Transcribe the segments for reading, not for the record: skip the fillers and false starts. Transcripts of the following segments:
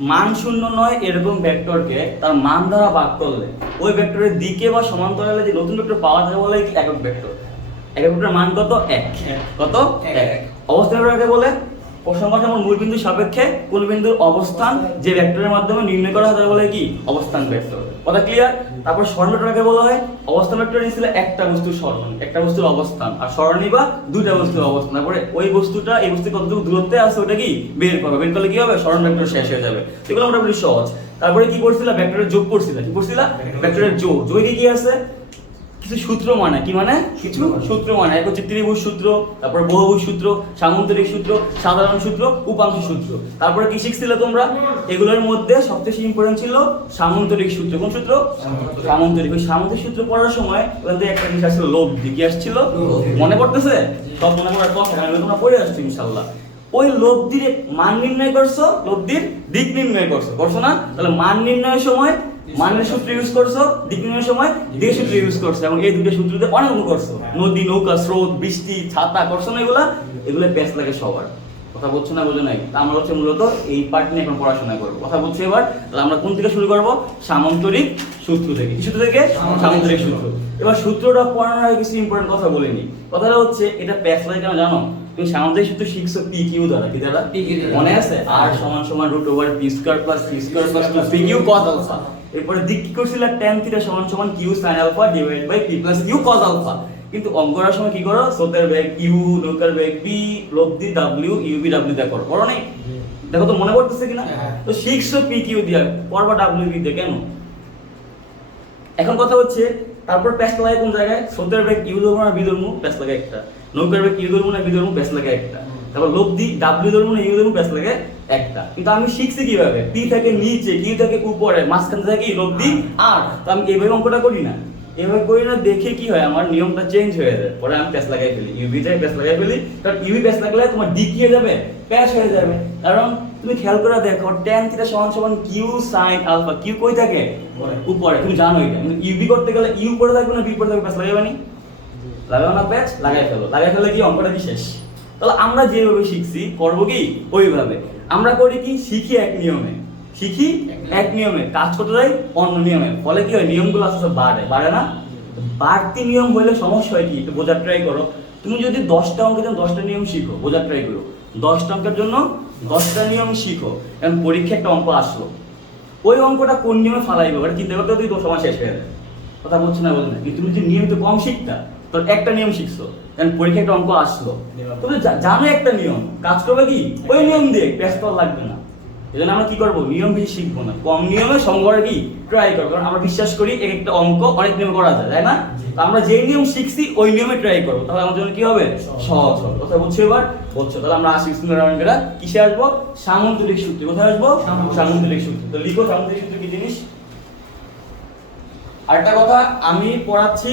মান শূন্য নয় এরকম ভেক্টরকে তার মান দ্বারা ভাগ করলে ওই ভেক্টরের দিকে বা সমান্তরালে যে নতুন ভেক্টর পাওয়া যাবে বলে কি একক ভেক্টর। একক ভেক্টরের মান কত? 1। কত? 1। অবস্থান ভেক্টরকে বলে প্রসঙ্গ আমার মূল বিন্দুর সাপেক্ষে কোন বিন্দুর অবস্থান যে ভেক্টরের মাধ্যমে নির্ণয় করা হয় তাকে বলে কি? অবস্থান ভেক্টর। কথা ক্লিয়ার? তারপর সরণ ভেক্টরকে বলা হয় অবস্থান ভেক্টর নিছিল একটা বস্তুর সরণ, একটা বস্তুর অবস্থান, আর সরণই বা দুইটা বস্তুর অবস্থান। তারপরে ওই বস্তুটা এই বস্তু কতটুকু দূরত্বে আছে ওটা কি বের করবে, বের করলে কি হবে? সরণ ভেক্টর শেষ হয়ে যাবে। এগুলো মোটামুটি সহজ। তারপরে কি করছিলা? ভেক্টরের যোগ করছিলা। কি করছিলা? ভেক্টরের যোগ। যোগে কি আছে? কিছু সূত্র মানে কি? মানে কিছু সূত্র মানে এক হচ্ছে ত্রিভুজ সূত্র, তারপর বহুভুজ সূত্র, সামান্তরিক সূত্র, সাধারণ সূত্র, উপাংশ সূত্র। তারপরে কি শিখছিলে তোমরা? এগুলোর মধ্যে সবচেয়ে ইম্পর্টেন্ট ছিল সামান্তরিক সূত্র। কোন সূত্র? সামান্তরিক। ওই সামান্তরিক সূত্র পড়ার সময় ওখান থেকে একটা জিনিস আসছিল, লব্ধি। কি আসছিল? মনে পড়তেছে? সব মনে করার কথা, কারণ তোমরা পড়ে আসছো ইনশাআল্লাহ। ওই লব্ধির মান নির্ণয় করছো, লব্ধির দিক নির্ণয় করছো, করছো না? তাহলে মান নির্ণয়ের সময় মানের সূত্র ইউজ করছো, দিক নির্ণয়ের সময় দিকের সূত্র ইউজ করছো, এবং এই দুটো সূত্রতে অনেক অঙ্ক করছো। নদী, নৌকা, স্রোত, বৃষ্টি, ছাতা করছো না? এগুলো প্যাচ লাগে সবার। কথা বলছো না? বোঝো নাই? আমরা হচ্ছে মূলত এই পার্ট নিয়ে এখন পড়াশোনা করবো। কথা বলছি এবার। তাহলে আমরা কোন থেকে শুরু করবো? সামান্তরিক সূত্র থেকে। কি সূত্র থেকে? সামান্তরিক সূত্র। এবার সূত্রটা পড়ানোর আগে কিছু ইম্পর্টেন্ট কথা বলিনি। কথাটা হচ্ছে এটা প্যাচ লাগে কেন জানো? তুমি সামান্তরিক সূত্র শিখছো পি কিউ দ্বারা। কি দ্বারা? মনে আছে? r = √p² + p² + 2pq cos alpha. এরপরে দিক কি করছিল? tan θ = q sin alpha / p + q cos alpha. কিন্তু অঙ্ক করার সময় কি করো? স্রোতের বেগ u, নৌকার বেগ p, লব্ধি w, uv w দিয়ে করো। করো নাই? দেখো তো মনে পড়তেছে কিনা? তো শিখছো p q দিয়ে, পড়বা w v দিয়ে। কেন? এখন কথা হচ্ছে তারপর প্যাচ লাগে কোন জায়গায়? স্রোতের বেগ u ধরবো না v ধরবো? প্যাচ লাগে একটা। নৌকার বেগ u ধরবো না v ধরবো? প্যাচ লাগে একটা। তারপর লব্ধি w ধরবো না u ধরবো? প্যাচ লাগে একটা। কিন্তু আমি শিখছি কিভাবে? p থেকে নিচে, q থেকে উপরে, মাঝখানে থাকে কি? লব্ধি r। তো আমি এইভাবে অঙ্কটা করি না। এভাবে করি না, দেখে কি হয়? আমার নিয়মটা চেঞ্জ হয়ে যায়। পরে আমি প্যাচ লাগাই ফেলি, uv তে প্যাচ লাগাই ফেলি। কারণ uv প্যাচ লাগলে তোমার d কি হয়ে যাবে? প্যাচ হয়ে যাবে। কারণ তুমি খেয়াল করে দেখো tan θ = q sin alpha. q কই থাকে? উপরে। তুমি জানো এটা। কিন্তু uv করতে গেলে u উপরে থাকবে না v উপরে থাকবে? প্যাচ লাগাবে নি? লাগাও না প্যাচ? লাগাই ফেলো। লাগাই ফেলে কি অঙ্কটা কি শেষ। তাহলে আমরা যেভাবে শিখছি করবো কি ওইভাবে। আমরা করি কি? শিখি এক নিয়মে, শিখি এক নিয়মে, কাজ করতে যাই অন্য নিয়মে। ফলে কি হয়? নিয়মগুলো আস্তে আস্তে বাড়ে, বাড়ে না? বাড়তি নিয়ম হলে সমস্যা হয় কি? একটু বোঝার ট্রাই করো। তুমি যদি 10টা অঙ্কের জন্য 10টা নিয়ম শিখো, বোঝার ট্রাই করো। 10টা অঙ্কের জন্য 10টা নিয়ম শিখো, কারণ পরীক্ষা একটা অঙ্ক আসলো, ওই অঙ্কটা কোন নিয়মে ফালাইবে ওটা চিন্তা করতে করতে তোমার সময় শেষ হয়ে যাবে। কথা বলছো না? বলছো না? কিন্তু তুমি যদি নিয়মিত কম শিখতা, তো একটা নিয়ম শিখছো, কারণ পরীক্ষা একটা অঙ্ক আসলো, তুমি জানো একটা নিয়ম, কাজ করবে কি ওই নিয়ম দিয়ে, ব্যস্ত লাগবে না। এই জন্য আমরা কি করবো? নিয়ম বেশি শিখবো না, কম নিয়মে সংগ্রহ কি ট্রাই করবো। কারণ আমরা বিশ্বাস করি এক একটা অঙ্ক অনেক নিয়মে করা যায়, তাই না? তো আমরা যে নিয়ম শিখছি ওই নিয়মে ট্রাই করবো, তাহলে আমাদের জন্য কি হবে? সহজ হবে। কথা বুঝছো এবার? বলছো। তাহলে আমরা আসি স্কুলের কিসে আসবো? সামান্তরিক সূত্র। কোথায় আসবো? সামান্তরিক সূত্র। তো লিখো সামান্তরিক সূত্র কি জিনিস। আরেকটা কথা, আমি পড়াচ্ছি,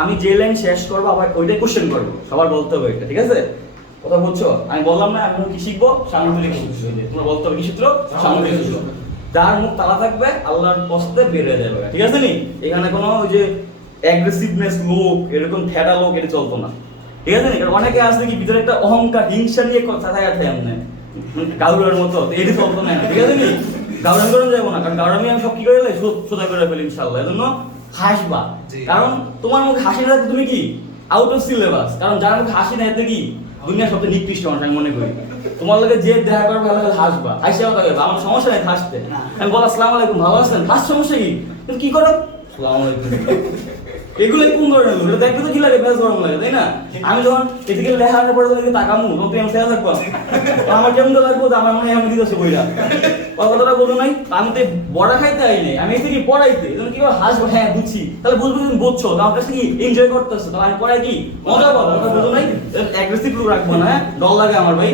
আমি যে লাইন শেষ করবো আবার ওইটাই কোশ্চেন করবো, সবার বলতে হবে এটা, ঠিক আছে? কথা বলছো? আমি বললাম না এখন কি শিখবো? সামান্তরিক সূত্র। তোমরা বলতে হবে কি সূত্র? সামান্তরিক সূত্র। যার মুখ তালা থাকবে আল্লাহর কষ্টে বের হয়ে যাবে, ঠিক আছে নি? এখানে কোনো ওই যে অ্যাগ্রেসিভনেস লোক, এরকম ঠেটা লোক এটা চলতো না, ঠিক আছে নি? কারণ অনেকে আছে কি ভিতরে একটা অহংকার, হিংসা নিয়ে কথা থাকে এমনি গাউরের মতো, এটা চলতো না, ঠিক আছে নি? গাউরামি করে যাবো না, কারণ গাউরামি আমি সব কি করে ফেলি? সোজা করে ফেলি ইনশাআল্লাহ। এজন্য হাসবা, কারণ তোমার মুখে হাসি না থাকলে তুমি কি আউট অফ সিলেবাস। কারণ যার মুখে হাসি না থাকলে কি দুনিয়ার সবচেয়ে নিকৃষ্ট মানুষ আমি মনে করি। তোমার লগে যে দেখা করবে ভালো করে হাসবা, হাসিও থাকবে, আমার সমস্যা নেই হাসতে। আমি বলা আসসালামু আলাইকুম, ভালো আছেন, হাস সমস্যা কি? কিন্তু কি করো? আসসালামু আলাইকুম। এগুলো কোন ধরনের লোক? এটা দেখতে তো কি লাগে? বেশ গরম লাগে, তাই না? আমি যখন এদিকে লেখার পরে তোমাকে তাকামু, তখন তুমি আমি সেরা থাকবো, আমার কেমন লাগবো? আমার মনে হয় আমি দিতেছে বইটা, কথাটা বলো নাই? আমি তো বড়া খাইতে আই নাই, আমি এসে কি পড়াইতে। তুমি কি হাসবো? হ্যাঁ বুঝছি। তাহলে বুঝবো তুমি বুঝছো, আমার কাছে কি এনজয় করতেছো, তাহলে আমি পড়াই কি মজা পাবো, কথা বলো নাই? অ্যাগ্রেসিভ লোক রাখবো না, হ্যাঁ? ডর লাগে আমার ভাই।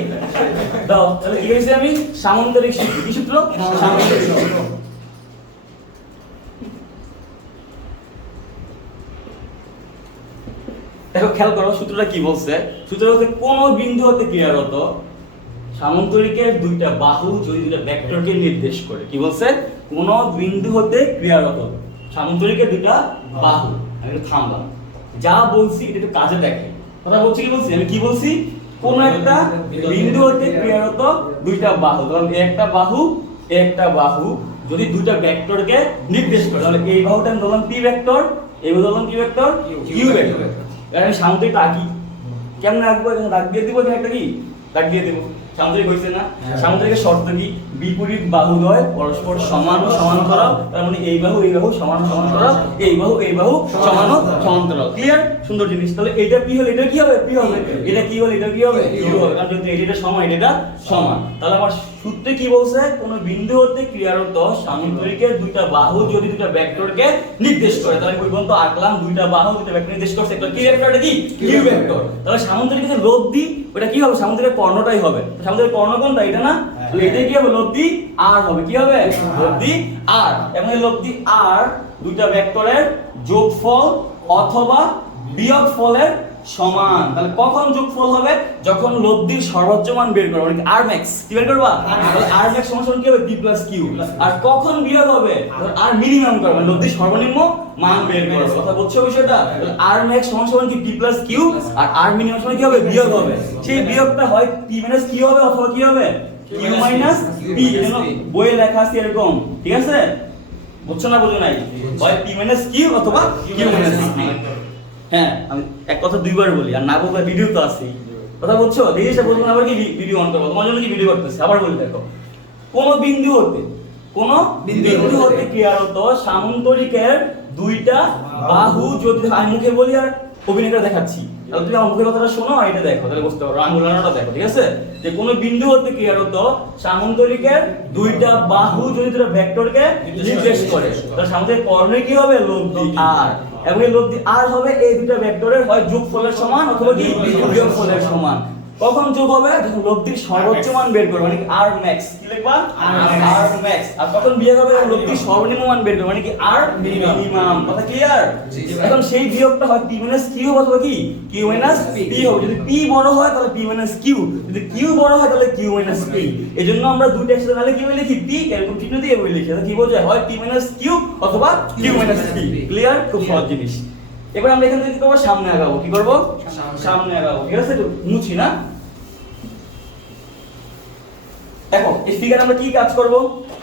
দাও তাহলে কি হয়েছে? আমি সামান্তরিক সূত্র। কি সূত্র? সামান্তরিক সূত্র। দেখো খেয়াল করো সূত্রটা কি বলছে। সূত্র হচ্ছে কোন বিন্দু হতে ক্রিয়ারত সামান্তরিকের দুইটা বাহু যদি দুইটা ভেক্টরকে নির্দেশ করে। কি বলছে? কোন বিন্দু হতে ক্রিয়ারত সামান্তরিকের দুইটা বাহু। আমি একটু থামলাম, যা বলছি এটা একটু কাজে দেখে। কথা বলছি কি বলছি? আমি কি বলছি? কোন একটা বিন্দু হতে ক্রিয়ারত দুইটা বাহু, কারণ একটা বাহু একটা বাহু যদি দুইটা ভেক্টরকে নির্দেশ করে, তাহলে এই বাহুটা আমি ধরলাম পি ভেক্টর, এই বাহু ধরলাম কি ভেক্টর, কিউ ভেক্টর। এখানে সামুদ্রিকটা আঁকি, কেমনে আঁকবো? এখানে দাগ দিয়ে দিব, এখানে একটা কি দাগ দিয়ে দিব। সামুদ্রিক হইছে না? সামুদ্রিকের শর্ত কি? বিপরীত বাহুদ্বয় পরস্পর সমান ও সমান্তরাল, তার মানে এই বাহু সমান ও সমান্তরাল, এই বাহু সমান ও সমান্তরাল। ক্লিয়ার? সুন্দর জিনিস। তাহলে এটা পি হলে এটা কি হবে? পি হবে। এটা কি হলে এটা কি হবে? কিউ হবে। কারণ যেহেতু এটা সমান, এটা সমান। তাহলে আমার সূত্রে কি বলছে? কোন বিন্দু হতে ক্রিয়ারত সামুদ্রিকের দুইটা বাহু যদি দুইটা ভেক্টরকে নির্দেশ করে, তাহলে ওই পর্যন্ত আঁকলাম দুইটা বাহু দুইটা ভেক্টর নির্দেশ করছে, একটা কি ভেক্টর, এটা কি কিউ ভেক্টর। তাহলে সামুদ্রিকের যে লব্ধি ওটা কি হবে? সামুদ্রিকের কর্ণটাই হবে। সামুদ্রিকের কর্ণ কোনটা? এটা না? তাহলে এটা কি হবে? লব্ধি আর হবে। কি হবে? লব্ধি আর। এবং এই লব্ধি আর দুইটা ভেক্টরের যোগফল অথবা বিয়োগফলের সমান। তাহলে কখন যোগফল হবে? যখন লব্ধির সর্বোচ্চ মান বের করব, মানে আর ম্যাক্স কি বের করবা? তাহলে আর ম্যাক্স সমান কি হবে? P plus Q. আর কখন বিয়োগ হবে? আর মিনিমাম করব, মানে লব্ধির সর্বনিম্ন মান বের করব। কথা বুঝছো বিষয়টা? তাহলে আর ম্যাক্স সমান কি পি প্লাস কিউ, আর আর মিনিমাম সমান কি হবে? বিয়োগ হবে। সেই বিয়োগটা হয় পি মাইনাস কিউ হবে অথবা কি হবে? Q minus P. যেন বইয়ে লেখা আছে এরকম, ঠিক আছে? বুঝছো না? বুঝো নাই? হয় পি মাইনাস কিউ অথবা কিউ মাইনাস পি। হ্যাঁ, আমি এক কথা দুইবার বলি, আর না বললে ভিডিও তো আছেই। কথা বুঝছো? দেখিস বলবো না আবার কি ভিডিও অন করবো, তোমার জন্য কি ভিডিও করতেছে। আবার বলি, দেখো, কোন বিন্দু হতে ক্রিয়ারত সামন্তরিকের দুইটা বাহু যদি, আমি মুখে বলি আর অভিনয়টা দেখাচ্ছি, তাহলে তুমি আমার মুখের কথাটা শোনো আর এটা দেখো, তাহলে বুঝতে পারো, আঙ্গুলাটা দেখো, ঠিক আছে? যে কোন বিন্দু হতে ক্রিয়ারত সামন্তরিকের দুইটা বাহু যদি দুটো ভেক্টরকে নির্দেশ করে, তাহলে সামন্তরিক কর্ণে কি হবে? লব্ধি আর। এবং এই লব্ধি আর হবে এই দুটো ভেক্টরের হয় যোগফলের সমান অথবা কি বিয়োগফলের সমান। কখন যোগ হবে? যখন লব্ধির সর্বোচ্চ মান বের করবে, মানে কি আর ম্যাক্স। কি লিখবা? আর ম্যাক্স। আর কখন বিয়োগ হবে? লব্ধির সর্বনিম্ন মান বের করবে, মানে কি আর মিনিমাম। কথা ক্লিয়ার? এখন সেই বিয়োগটা হয় পি মাইনাস কিউ অথবা কি কিউ মাইনাস পি হবে। যদি পি বড় হয় তাহলে পি মাইনাস কিউ, যদি কিউ বড় হয় তাহলে কিউ মাইনাস পি। এজন্য আমরা দুইটা একসাথে নালে কি বলে লিখি? পি, এরকম চিহ্ন দিয়ে বলে লিখি। তাহলে কি বোঝায়? হয় পি মাইনাস কিউ অথবা কিউ মাইনাস পি। ক্লিয়ার? খুব সহজ জিনিস। এবার আমরা এখান থেকে কি করব? সামনে আগাবো। কি করব? সামনে আগাবো। ঠিক আছে? একটু মুছি না। দেখো এই ফিগারে আমরা কি কাজ করব?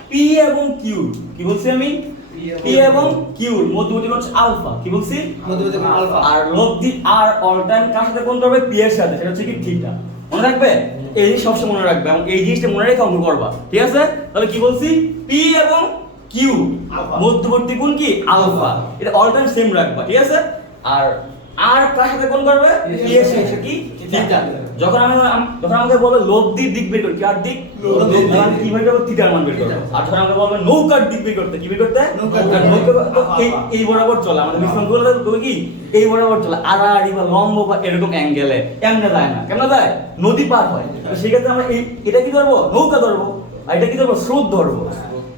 পি এবং কিউ, কি বলছি আমি? পি এবং কিউ মধ্যবর্তী কোণ আলফা। কি বলছি? মধ্যবর্তী কোণ আলফা। আর লব্ধি আর অল টাইম কার সাথে কোণ করবে? পি এর সাথে। সেটা হচ্ছে কি থিটা। মনে রাখবে? এই জিনিস সবসময় মনে রাখবে এবং এই জিনিসটা মনে রেখে অঙ্ক করবা। ঠিক আছে? তাহলে কি বলছি? পি এবং কিউ মধ্যবর্তী কোণ কি? আলফা। এটা অল টাইম সেম রাখবা। ঠিক আছে? আর কার সাথে কোণ করবে? পি এর সাথে কি? থিটা। যখন আমাদের বলবে লব্ধির দিক বের করতে, কার দিক? লব্ধির মান কি বের করব? থিটার মান বের করব। আর যখন আমাদের বলবে নৌকার দিক বের করতে, কি বের করতে? নৌকা এই বরাবর চলে। আমাদের বিস্তারগুলো দেখো কি এই বরাবর চলে, আড়াআড়ি বা লম্ব বা এরকম অ্যাঙ্গেলে। এমনে যায় না। কেমনে যায়? নদী পার হয়। তো সেই ক্ষেত্রে আমরা এটা কি ধরবো? নৌকা ধরবো। আর এটা কি ধরবো? স্রোত ধরবো।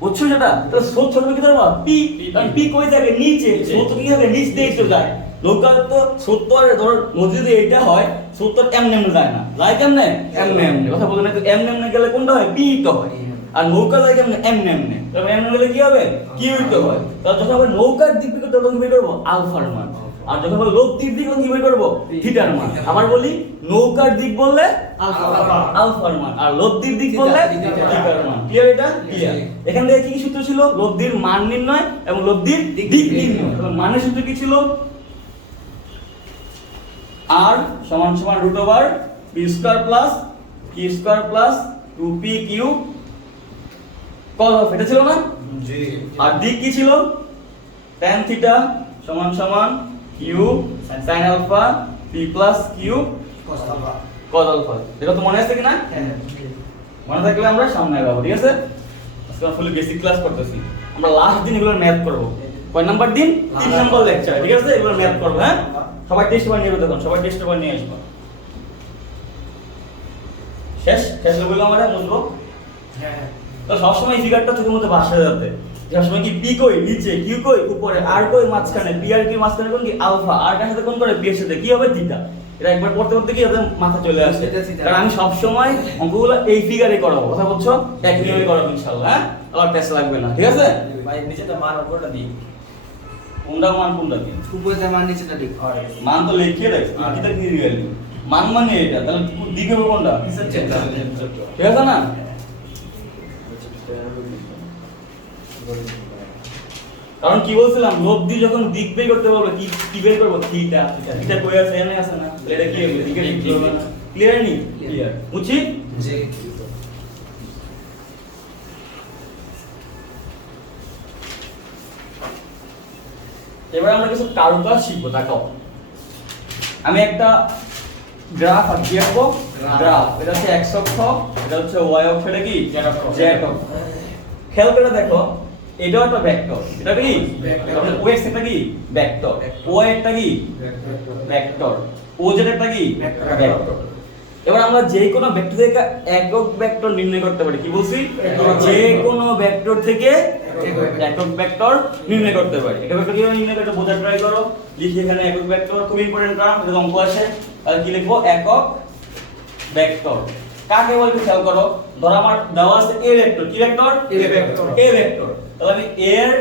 বুঝছো সেটা? তাহলে স্রোত ধরবো কি ধরবো? পি। কারণ পি কই থাকে? নিচে। স্রোত কি থাকে? নিচ দিয়ে তো যায়। নৌকা তো সত্তর ধর নদী যদি এইটা হয়, সত্তর এমনি যায় না। যায় কেমনে? এমনি। কথা বলতে নাই তো, এমনি গেলে কোনটা হয়? পি তো হয়। আর নৌকা যায় কেমনে? এমনি। তবে এমনি গেলে কি হবে? কিউ তো হয়। তাহলে যখন আমরা নৌকার দিক বের করতে তখন বের করব আলফার মান। আর যখন আমরা লব্ধির দিক তখন কি বের করব? থিটার মান। আবার বলি, নৌকার দিক বললে আলফার মান, আর লব্ধির দিক বললে থিটার মান। ক্লিয়ার? এটা ক্লিয়ার। এখান থেকে কি সূত্র ছিল? লব্ধির মান নির্ণয় এবং লব্ধির দিক নির্ণয়। তাহলে মানের সূত্র কি ছিল? r সমান সমান root over p square plus q square plus 2p Q cos of, এটা ছিল না? জি। আর দিক কি ছিল? tan থিটা সমান সমান q sin alpha p plus q cos alpha. এটা তো মনে আছে কি না? হ্যাঁ। মনে থাকলে আমরা সামনে আগাবো। ঠিক আছে? আজকে আমরা ফুল বেসিক ক্লাস করতেছি। আমরা লাস্ট দিন এগুলোর ম্যাথ করব। কয় নাম্বার দিন? 3 নম্বর লেকচার। ঠিক আছে? এগুলোর ম্যাথ করব। হ্যাঁ, সবাই টেস্ট পেপার নিয়ে দেখুন, সবাই টেস্ট পেপার নিয়ে আসবে। শেষ বললো আমরা বুঝবো। হ্যাঁ, তো সবসময় ফিগারটা চোখের মধ্যে ভাসে যাতে, সবসময় কি পি কই নিচে, কিউ কই উপরে, আর কই মাঝখানে, পি আর কিউ মাঝখানে কোন কি? আলফা। আর কার সাথে কোন করে? পি এর সাথে। কি হবে? থিটা। এটা একবার পড়তে কি ওদের মাথা চলে আসে, কারণ আমি সবসময় অঙ্কগুলো এই ফিগারে করাবো। কথা বলছো? এক নিয়মে করাবো ইনশাআল্লাহ। হ্যাঁ, আবার টেস্ট লাগবে না। ঠিক আছে? ভাই নিচেটা মান উপরটা দিই। কোনটা মান কোনটা দিই? উপরে মান নিচেটা দিই। মান তো লিখে রাখ, এটা কি রিয়েলি মান মানে এটা, তাহলে দিকে কোনটা? ঠিক আছে না? কারণ কি বলছিলাম, লোভ দিয়ে যখন দিক বের করতে বলবো, কি কি বের করবো, থিটা থিটা কই আছে, এখানে আছে না, এটা কি হবে, দিকে ক্লিয়ার নি, ক্লিয়ার বুঝছি। জি এবার আমরা কিছু কারুকাজ শিখবো। দেখো আমি একটা গ্রাফ আঁকি, আঁকবো গ্রাফ, এটা হচ্ছে x অক্ষ, এটা হচ্ছে y অক্ষ, এটা কি z অক্ষ। খেয়াল করে দেখো, এটাও একটা ভেক্টর, এটা কি ভেক্টর, x একটা কি ভেক্টর, y একটা কি ভেক্টর, ওz একটা কি ভেক্টর। এবার আমরা যে কোনো ভেক্টর থেকে একক ভেক্টর নির্ণয় করতে পারি। কি বলছি, যে কোনো ভেক্টর থেকে একক ভেক্টর নির্ণয় করতে পারি। একক ভেক্টর কিভাবে নির্ণয় করতে বোঝার ট্রাই করো। লিখি এখানে একক ভেক্টর, খুব ইম্পর্টেন্ট টার্ম, এটা অঙ্ক আছে। তাহলে কি লিখবো, একক ভেক্টর কাকে বলবো খেয়াল করো। ধরো আমার দেওয়া আছে a ভেক্টর, কি ভেক্টর, a ভেক্টর। তাহলে আমি এর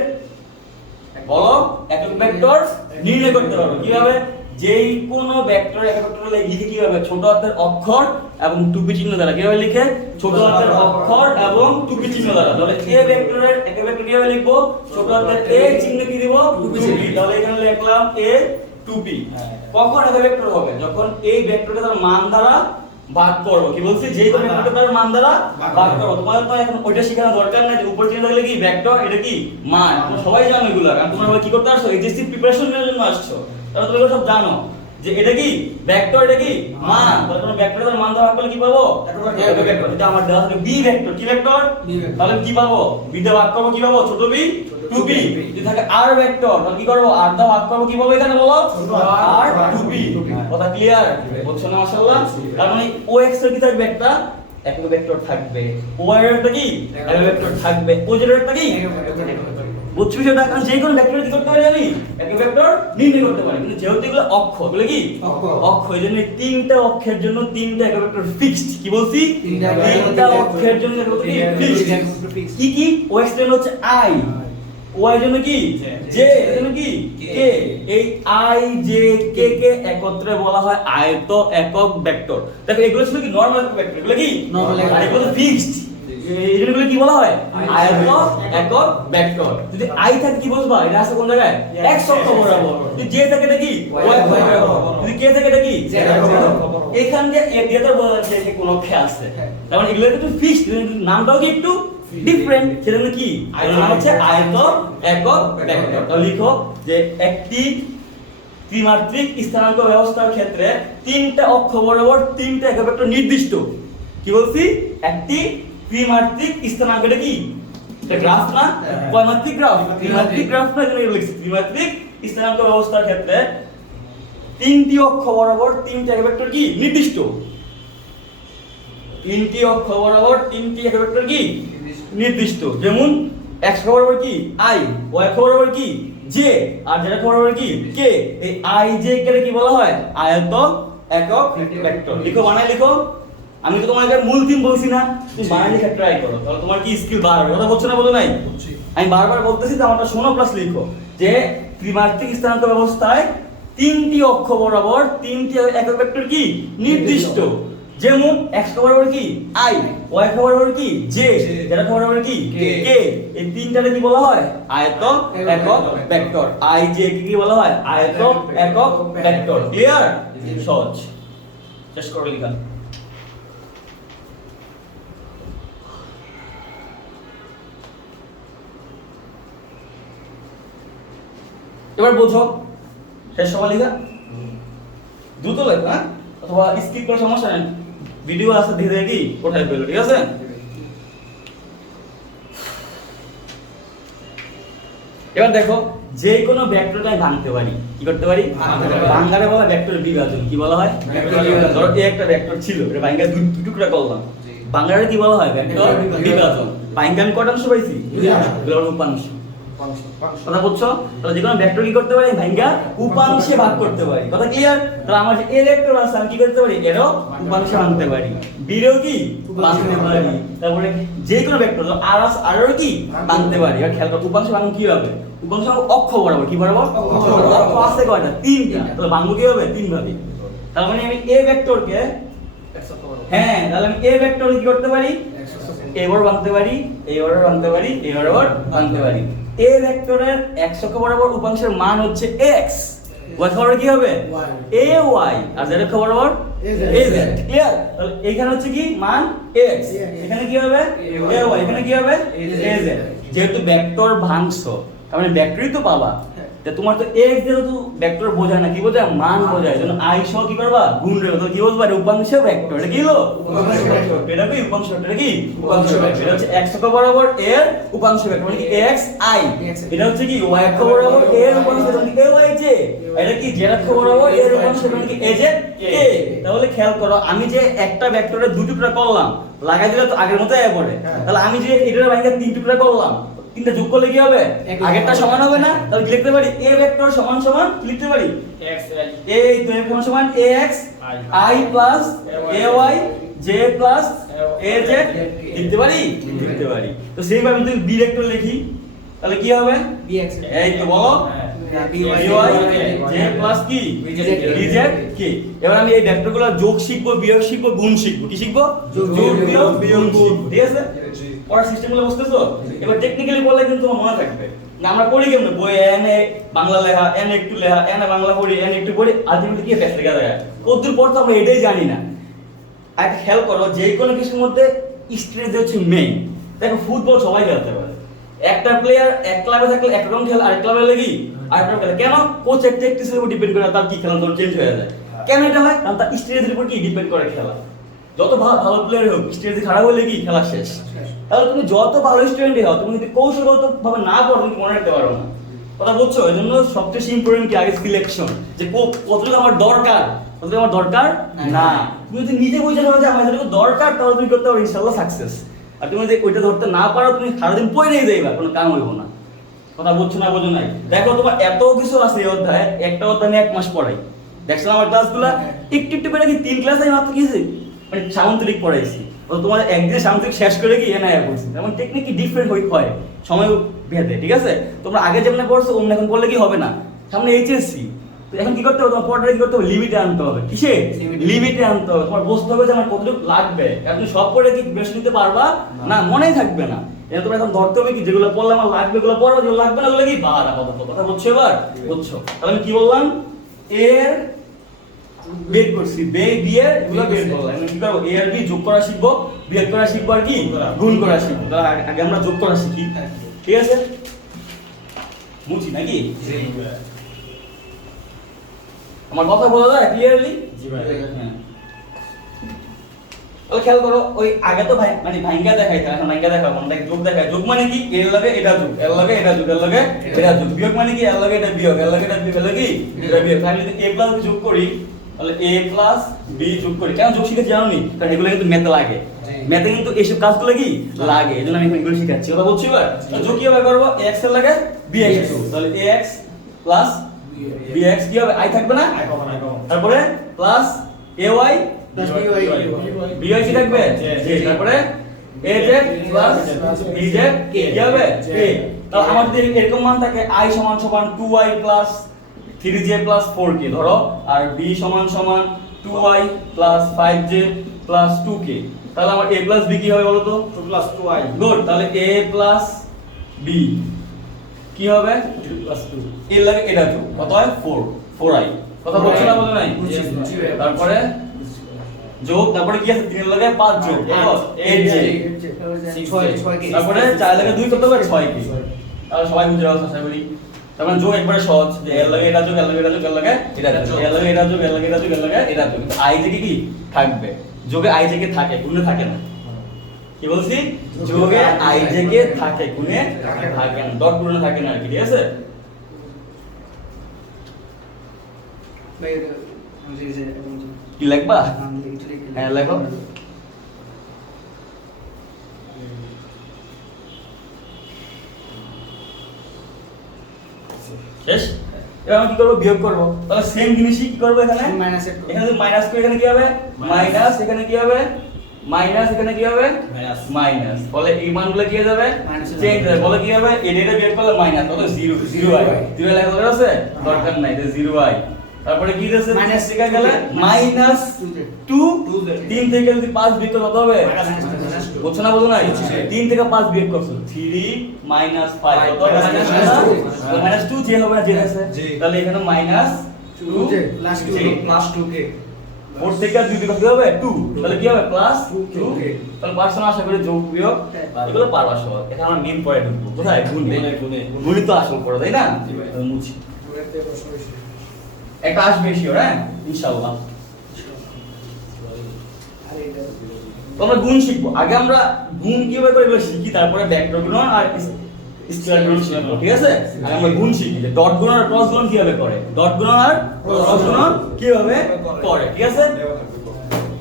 বলো একক ভেক্টর নির্ণয় করতে পারবো কিভাবে, যেই কোনো ভেক্টর একক ভেক্টর লিখে কিভাবে, ছোট হাতের অক্ষর এবং টুপি চিহ্ন দ্বারা। কিভাবে লিখে, ছোট হাতের অক্ষর এবং টুপি চিহ্ন দ্বারা। তাহলে a ভেক্টরের একক ভেক্টর কিভাবে লিখবো, ছোট হাতের a চিহ্ন কি দিব, টুপি। তাহলে এখানে লিখলাম a টুপি। কখন একক ভেক্টর হবে, যখন এই ভেক্টরটা তার মান দ্বারা ভাগ করব। কি বলছি, যেই কোনো ভেক্টরটা তার মান দ্বারা ভাগ করব। তোমাদের তো এখন ওইটা শেখানোর দরকার নাই যে উপর চিহ্ন থাকলে কি ভেক্টর, এটা কি মান। তোমরা সবাই জানো এগুলো, কারণ তোমরা কি করতে আসছো, এইচএসসি প্রিপারেশনের জন্য আসছো, তাহলে তোমরা সব জানো যে এটা কি ভেক্টর, এটা কি মান। তাহলে তোমরা ভেক্টরের তার মান দ্বারা ভাগ করলে কি পাবো, একক ভেক্টর। এটা আমার দেওয়া থাকে বি ভেক্টর, কি ভেক্টর, তাহলে কি পাবো, বি দিয়ে ভাগ করব, কি পাবো, ছোট বি টুপি। যদি থাকে আর ভেক্টর, তাহলে কি করব, আর দা ভাগ করব, কি পাবো এখানে বলো, আর টুপি। কথা ক্লিয়ার, বুঝছো না মাশাআল্লাহ। তার মানে ও এক্স এর কি থাকবে, একটা একক ভেক্টর থাকবে, ও এর একটা কি একক ভেক্টর থাকবে, ও জেড এর একটা কি, বুঝছো সেটা। কারণ যে কোনো ভেক্টর কি করতে পারি আমি, একক ভেক্টর নির্ণয় করতে পারি। কিন্তু যেহেতু এগুলো অক্ষ, এগুলো কি অক্ষ, এজন্য তিনটা অক্ষের জন্য তিনটা একক ভেক্টর ফিক্সড। কি বলছি, তিনটা অক্ষের জন্য একক ভেক্টর ফিক্সড। কি কি, ও এক্স এর হচ্ছে আই, ও এর জন্য কি জে, এর জন্য কি কে। এই আই জে কে কে একত্রে বলা হয় আয়ত একক ভেক্টর। দেখো এগুলো ছিল কি নরমাল একক ভেক্টর, এগুলো কি নরমাল, আর এগুলো ফিক্সড। এই জন্য কি বলা হয়, আয়ত একক ভেক্টর। যদি আই থাকে কি বলবা, এটা আছে কোন জায়গায়, x অক্ষ বরাবর। যদি জে থাকে এটা কি y অক্ষ বরাবর, যদি কে থাকে এটা কি z অক্ষ বরাবর। এখান দিয়ে এ দিয়ে তো বলা যাচ্ছে যে কোন অক্ষে আছে। তার মানে এগুলো একটু ফিক্সড, নামটাও কি একটু ডিফারেন্ট। সেটা কি নাম হচ্ছে আয়ত একক ভেক্টর। তাহলে লিখো যে একটি ত্রিমাত্রিক স্থানাঙ্ক ব্যবস্থার ক্ষেত্রে তিনটা অক্ষ বরাবর তিনটা একক ভেক্টর নির্দিষ্ট। কি বলছি, একটি ত্রিমাত্রিক স্থানাঙ্ক, এটা কি এটা গ্রাফ না, কয়মাত্রিক গ্রাফ, ত্রিমাত্রিক গ্রাফ না, এখানে লিখছি ত্রিমাত্রিক স্থানাঙ্ক ব্যবস্থার ক্ষেত্রে তিনটি অক্ষ বরাবর তিনটি একক ভেক্টর কি নির্দিষ্ট। তিনটি অক্ষ বরাবর তিনটি একক ভেক্টর কি নির্দিষ্ট। যেমন x অক্ষ বরাবর কি i, y অক্ষ বরাবর কি j, আর z অক্ষ বরাবর কি k। এই i j কে কি বলা হয়, আয়ত একক ভেক্টর। লিখো, বানাই লিখো। আমি তো তোমাকে মূল থিম বলছি না, তুমি বানাই লিখে ট্রাই করো, তাহলে তোমার কি স্কিল বাড়বে। কথা বলছো না, বলো নাই, আমি বারবার বলতেছি তো, আমারটা শোনো প্লাস লিখো যে ত্রিমাত্রিক স্থানাঙ্ক ব্যবস্থায় তিনটি অক্ষ বরাবর তিনটি একক ভেক্টর কি নির্দিষ্ট। যেমন x বরাবর কি i, y বরাবর কি j, z বরাবর কি k। এই তিনটাকে কি বলা হয়, আয়ত একক ভেক্টর। i j কে কি বলা হয়, আয়ত একক ভেক্টর। ক্লিয়ার, সহজ। শেষ করো লেখা। এবার বোঝো, শেষ সবাই লেখা, দ্রুত লেখো, হ্যাঁ, অথবা স্কিপ করে সমস্যা নেই, ভিডিও আছে ধীরে কি কোথায় পেলো, ঠিক আছে। এবার দেখো, যে কোনো ভেক্টরকে আমি ভাঙতে পারি, কি করতে পারি, ভাঙারে বলা ভেক্টর বিভাজন। কি বলা হয়, ধরো এই একটা ভেক্টর ছিল, এটা ভাঙা দুই টুকরা করলাম, ভাঙারে কি বলা হয়, ভেক্টর বিভাজন। ভাঙা আমি কত অংশ পাইছি, উপাংশ। কথা বুঝছো, তাহলে যে কোনো ভেক্টর কি করতে পারি, ভাঙা উপাংশে ভাগ করতে পারি। কথা ক্লিয়ার। তাহলে আমার যে a ভেক্টর আছে আমি কি করতে পারি, এরও উপাংশে ভাঙতে পারি, বিরও কি ভাঙতে পারি। তারপরে যে কোনো ভেক্টর আর এরও কি ভাঙতে পারি। আর খেয়াল করো, উপাংশ ভাঙবো কি হবে, উপাংশ অক্ষ বরাবর, কি বরাবর, অক্ষ আছে কয়টা, তিনটা। তাহলে ভাঙবো কি হবে, তিন ভাবে। তার মানে আমি a ভেক্টরকে, হ্যাঁ, তাহলে আমি a ভেক্টর কি করতে পারি, এ বরাবর আনতে পারি, এই বরাবর আনতে পারি, এই বরাবর আনতে পারি। এ ভেক্টরের x অক্ষ বরাবর উপাংশের মান হচ্ছে x, y বরাবর কি হবে a y, আর z অক্ষ বরাবর a z। ক্লিয়ার? তাহলে এখানে হচ্ছে কি মান x, এখানে কি হবে a y, এখানে কি হবে a z। যেহেতু ভেক্টর ভাঙছো তার মানে ভেক্টরই তো পাবা। তা তোমার তো x যেহেতু ভেক্টর বোঝায় না, কি বোঝায় মান বোঝায়, জন্য i সহ কি করবা গুণ রে, তো কি বলবা এটা উপাংশ ভেক্টর। এটা কি হলো উপাংশ ভেক্টর, এটা কি উপাংশ ভেক্টর, এটা কি উপাংশ ভেক্টর। এটা হচ্ছে x অক্ষ বরাবর এর উপাংশ ভেক্টর মানে কি x i, এটা হচ্ছে কি y অক্ষ বরাবর এর উপাংশ ভেক্টর মানে কি a y j, এটা কি z অক্ষ বরাবর এর উপাংশ ভেক্টর মানে কি a z k। তাহলে খেয়াল করো আমি যে একটা ভেক্টরের দুই টুকরা করলাম, লাগাই দিলে তো আগের মতো আয়া পড়ে। তাহলে আমি যে এটার বাইরে তিন টুকরা করলাম, তিনটা যোগ করলে কি হবে আগেরটা সমান হবে না? তাহলে কি লিখতে পারি a ভেক্টর সমান সমান কি লিখতে পারি x এই তো f সমান সমান ax i plus ay j plus az লিখতে পারি, লিখতে পারি। তো সেইভাবে যদি b ভেক্টর লিখি তাহলে কি হবে bx এই তো বলো by j প্লাস কি dz কি। এবার আমি এই ভেক্টরগুলো যোগ শিখবো, বিয়োগ শিখবো, গুণ শিখবো। কি শিখবো? যোগ বিয়োগ গুণ। ঠিক আছে? পড়ার সিস্টেমগুলো বুঝতেছো? এবার টেকনিক্যালি বললে কিন্তু তোমার মনে থাকবে না। আমরা পড়ি কেমন বই এনে বাংলা লেখা, এনে একটু লেখা, এনে বাংলা পড়ি, এনে একটু পড়ি, আলটিমেটলি কি ফেস লেখা যায় কতদূর পড়তো আমরা এটাই জানি না। আর খেয়াল করো যে কোনো কিছুর মধ্যে স্ট্রেস হচ্ছে মেইন। দেখো ফুটবল সবাই খেলতে পারে, একটা প্লেয়ার এক ক্লাবে থাকলে এক রকম খেলা, আরেক ক্লাবে লাগি আরেক রকম খেলা। কেন? কোচের ট্যাকটিক্সের উপর ডিপেন্ড করে তার কি খেলা তোর চেঞ্জ হয়ে যায়। কেন এটা হয়? কারণ তার স্ট্রেসের উপর কি ডিপেন্ড করে খেলা। যত ভালো প্লেয়ার হোক স্ট্রেস খারাপ হলে কি খেলা শেষ। তাহলে তুমি যত ভালো স্টুডেন্টই হও, তুমি যদি কৌশলগত ভাবে না পড়ো তুমি মনে রাখতে পারো না। কথা বুঝছো? এই জন্য সবচেয়ে ইম্পর্টেন্ট কি আগে সিলেকশন, যে কতটুকু আমার দরকার, কতটুকু আমার দরকার না। তুমি যদি নিজে বুঝে নাও যে আমার যেটুকু দরকার, তাহলে তুমি করতে পারো ইনশাআল্লাহ সাকসেস। আর তুমি যদি ওইটা ধরতে না পারো, তুমি সারাদিন পড়েই যাইবা, কোনো কাম হইব না। কথা বুঝছো না বোঝো নাই? দেখো তোমার এত কিছু আছে এই অধ্যায়ে, একটা অধ্যায় আমি 1 মাস পড়াই। দেখছো আমার ক্লাসগুলো একটু একটু করে কি 3 ক্লাস আমি মাত্র গিয়েছি মানে সামুদ্রিক পড়াইছি। তো তোমার একদিন সামুদ্রিক শেষ করে কি এনআইআ করছি। যেমন টেকনিক কি ডিফারেন্ট হয় সময় ভেদে। ঠিক আছে? তোমরা আগে যেমন পড়ছো অমন এখন পড়লে কি হবে না, সামনে এইচএসসি। তো এখন কি করতে হবে? তোমার পড়াটা কি করতে হবে? লিমিটে আনতে হবে। কিসে? লিমিটে আনতে হবে। তোমার বুঝতে হবে যে আমার কতটুকু লাগবে। কারণ তুমি সব পড়ে কি বেশ নিতে পারবা না, মনেই থাকবে না। এটা তোমরা এখন ধরতে হবে কি যেগুলো পড়লে আমার লাগবে এগুলো পড়ো, যেগুলো লাগবে না ওগুলো কি বাদ আপাতত। কথা বুঝছো এবার? বুঝছো? তাহলে আমি কি বললাম? এর বের করছি, বি এর এগুলো বের করলাম। আমি কি করব? এ আর বি যোগ করা শিখবো, বিয়োগ করা শিখবো, আর কি গুণ করা শিখবো। তাহলে আগে আমরা যোগ করা শিখি। ঠিক আছে? বুঝি নাকি? আমার কথা বলা যায় ক্লিয়ারলি? জি ভাই। হ্যাঁ। তাহলে খেয়াল করো, ওই আগে তো ভাই মানে ভাঙ্গা দেখাইতে, এখন ভাঙ্গা দেখাবো না, যোগ দেখায়। যোগ মানে কি? এর লাগে এটা যোগ, এর লাগে এটা যোগ, এর লাগে এটা যোগ। বিয়োগ মানে কি? এর লাগে এটা বিয়োগ, এর লাগে এটা বিয়োগ, এর লাগে এটা বিয়োগ। আমি যদি a প্লাস b যোগ করি তাহলে a প্লাস b যোগ করি। কেন যোগ শিখে জানো নি? কারণ এগুলো কিন্তু ম্যাথে লাগে। ম্যাথে কিন্তু এইসব কাজগুলো কি লাগে, এজন্য আমি এগুলো শিখাচ্ছি। কথা বলছি এবার? যোগ কিভাবে করব? x এর লাগে bx যোগ, তাহলে ax প্লাস bx কি হবে? i থাকবে না? তারপরে প্লাস ay by কি থাকবে? j। তারপরে az প্লাস bz কি হবে? k। তাহলে আমার যদি এরকম মান থাকে i সমান সমান 2y plus 3j plus 4k ধরো, আর b সমান সমান 2y plus 5j plus 2k, তাহলে আমার a প্লাস b কি হবে বলো তো? 2 plus 2i গুড। তাহলে a প্লাস b কি হবে? 2 plus 2 এর লাগে এটা যোগ, কত হয়? 4i। কথা বলছো না বলো নাই? তারপরে যোগ, তারপরে কি আছে? 3 এর লাগে 5 যোগ, কত? 8j। তারপরে 4 লাগে 2 কত হবে? 6k। তাহলে সবাই বুঝে যাও আশা করি। তারপরে যোগ একবারে সহজ, যে এর লাগে এটা যোগ, এর লাগে এটা যোগ, এর লাগে এটা যোগ, এর লাগে এটা যোগ, এর লাগে এটা যোগ, এর লাগে এটা যোগ। i থেকে কি থাকবে? যোগে i থেকে থাকে, গুণে থাকে না। কি বলছি? যোগে i থেকে থাকে, গুণে থাকে না, ডট গুণে থাকে না আর কি। ঠিক আছে? কি লিখবা? হ্যাঁ লেখো। শেষ? এবার আমি কি করব? বিয়োগ করব। তাহলে সেম জিনিসই কি করব এখানে? এখানে যদি মাইনাস করে এখানে কি হবে? মাইনাস, এখানে কি হবে? মাইনাস, এখানে কি হবে? মাইনাস। ফলে এই মানগুলো কি হয়ে যাবে? চেঞ্জ হয়ে যাবে। বলে কি হবে? এই ডেটা বিয়োগ করলে মাইনাস, কত? 0 0i। 0 লেখা দরকার আছে? দরকার নাই, তো 0i। তারপরে কি দিয়েছে? মাইনাস থেকে গেলে -2 3 থেকে যদি 5 বিয়োগ করলে কত হবে? বুঝছো না বুঝো নাই জি। 3 থেকে 5 বিয়োগ করছো 3 মাইনাস 5 কত মাইনাস 2 যে হবে না যে আছে জি। তাহলে এখানে মাইনাস 2 প্লাস জি। 2 প্লাস 2k 4 থেকে 2 বিয়োগ কি হবে 2 তাহলে কি হবে প্লাস 2k 2 তাহলে পার্সোনাল আশা করি যোগ বিয়োগ এগুলো পারবা সব এখানে আমরা মিন পড়ে ঢুকবো কোথায় গুণে গুণই তো আসল পড়া তাই না জি ভাই। তাহলে মুছি গুণের থেকে প্রশ্ন বেশি একটা আসবে শিওর হ্যাঁ ইনশাআল্লাহ আর এটা তো আমরা গুণ শিখবো আগে আমরা গুণ কিভাবে করে এগুলো শিখি তারপরে ভেক্টর গুণন আর স্কেলার গুণন শিখবো ঠিক আছে আগে আমরা গুণ শিখি যে ডট গুণন আর ক্রস গুণন কিভাবে করে ডট গুণন আর ক্রস গুণন কিভাবে করে ঠিক আছে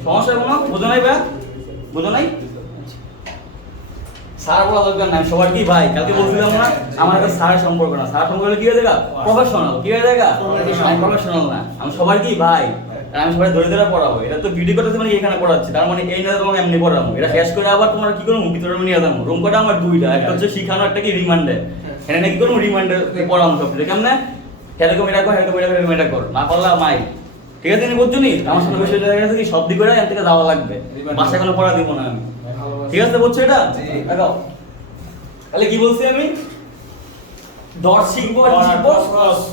সমস্যা কোনো বোঝো নাই ভাই বোঝো নাই স্যার বলা দরকার নাই সবার কি ভাই কালকে বলছিলাম না আমার কাছে স্যার সম্পর্ক না স্যার সম্পর্ক কি হয়ে যায় প্রফেশনাল কি হয়ে যায় আমি প্রফেশনাল না আমি সবার কি ভাই আর আমি সবাই ধরে ধরে পড়াবো এটা তো ভিডিও করতে মানে এখানে পড়াচ্ছি তার মানে এই না তোমাকে এমনি পড়াবো এটা শেষ করে আবার তোমরা কি করবো ভিতরে নিয়ে যাবো রুম কোটা আমার দুইটা একটা হচ্ছে শিখানো একটা কি রিমান্ডে এখানে নাকি করবো রিমান্ডে পড়াবো সব কিছু কেমন এরকম এটা কর এরকম এটা কর না পারলা মাই ঠিক আছে নি বুঝছো নি আমার সামনে বসে জায়গা আছে কি সব দিক করে এখান থেকে যাওয়া লাগবে বাসায় কোনো পড়া দিব না আমি ঠিক আছে বুঝছো এটা দেখো তাহলে কি বলছি আমি ডট শিখবো আর কি শিখবো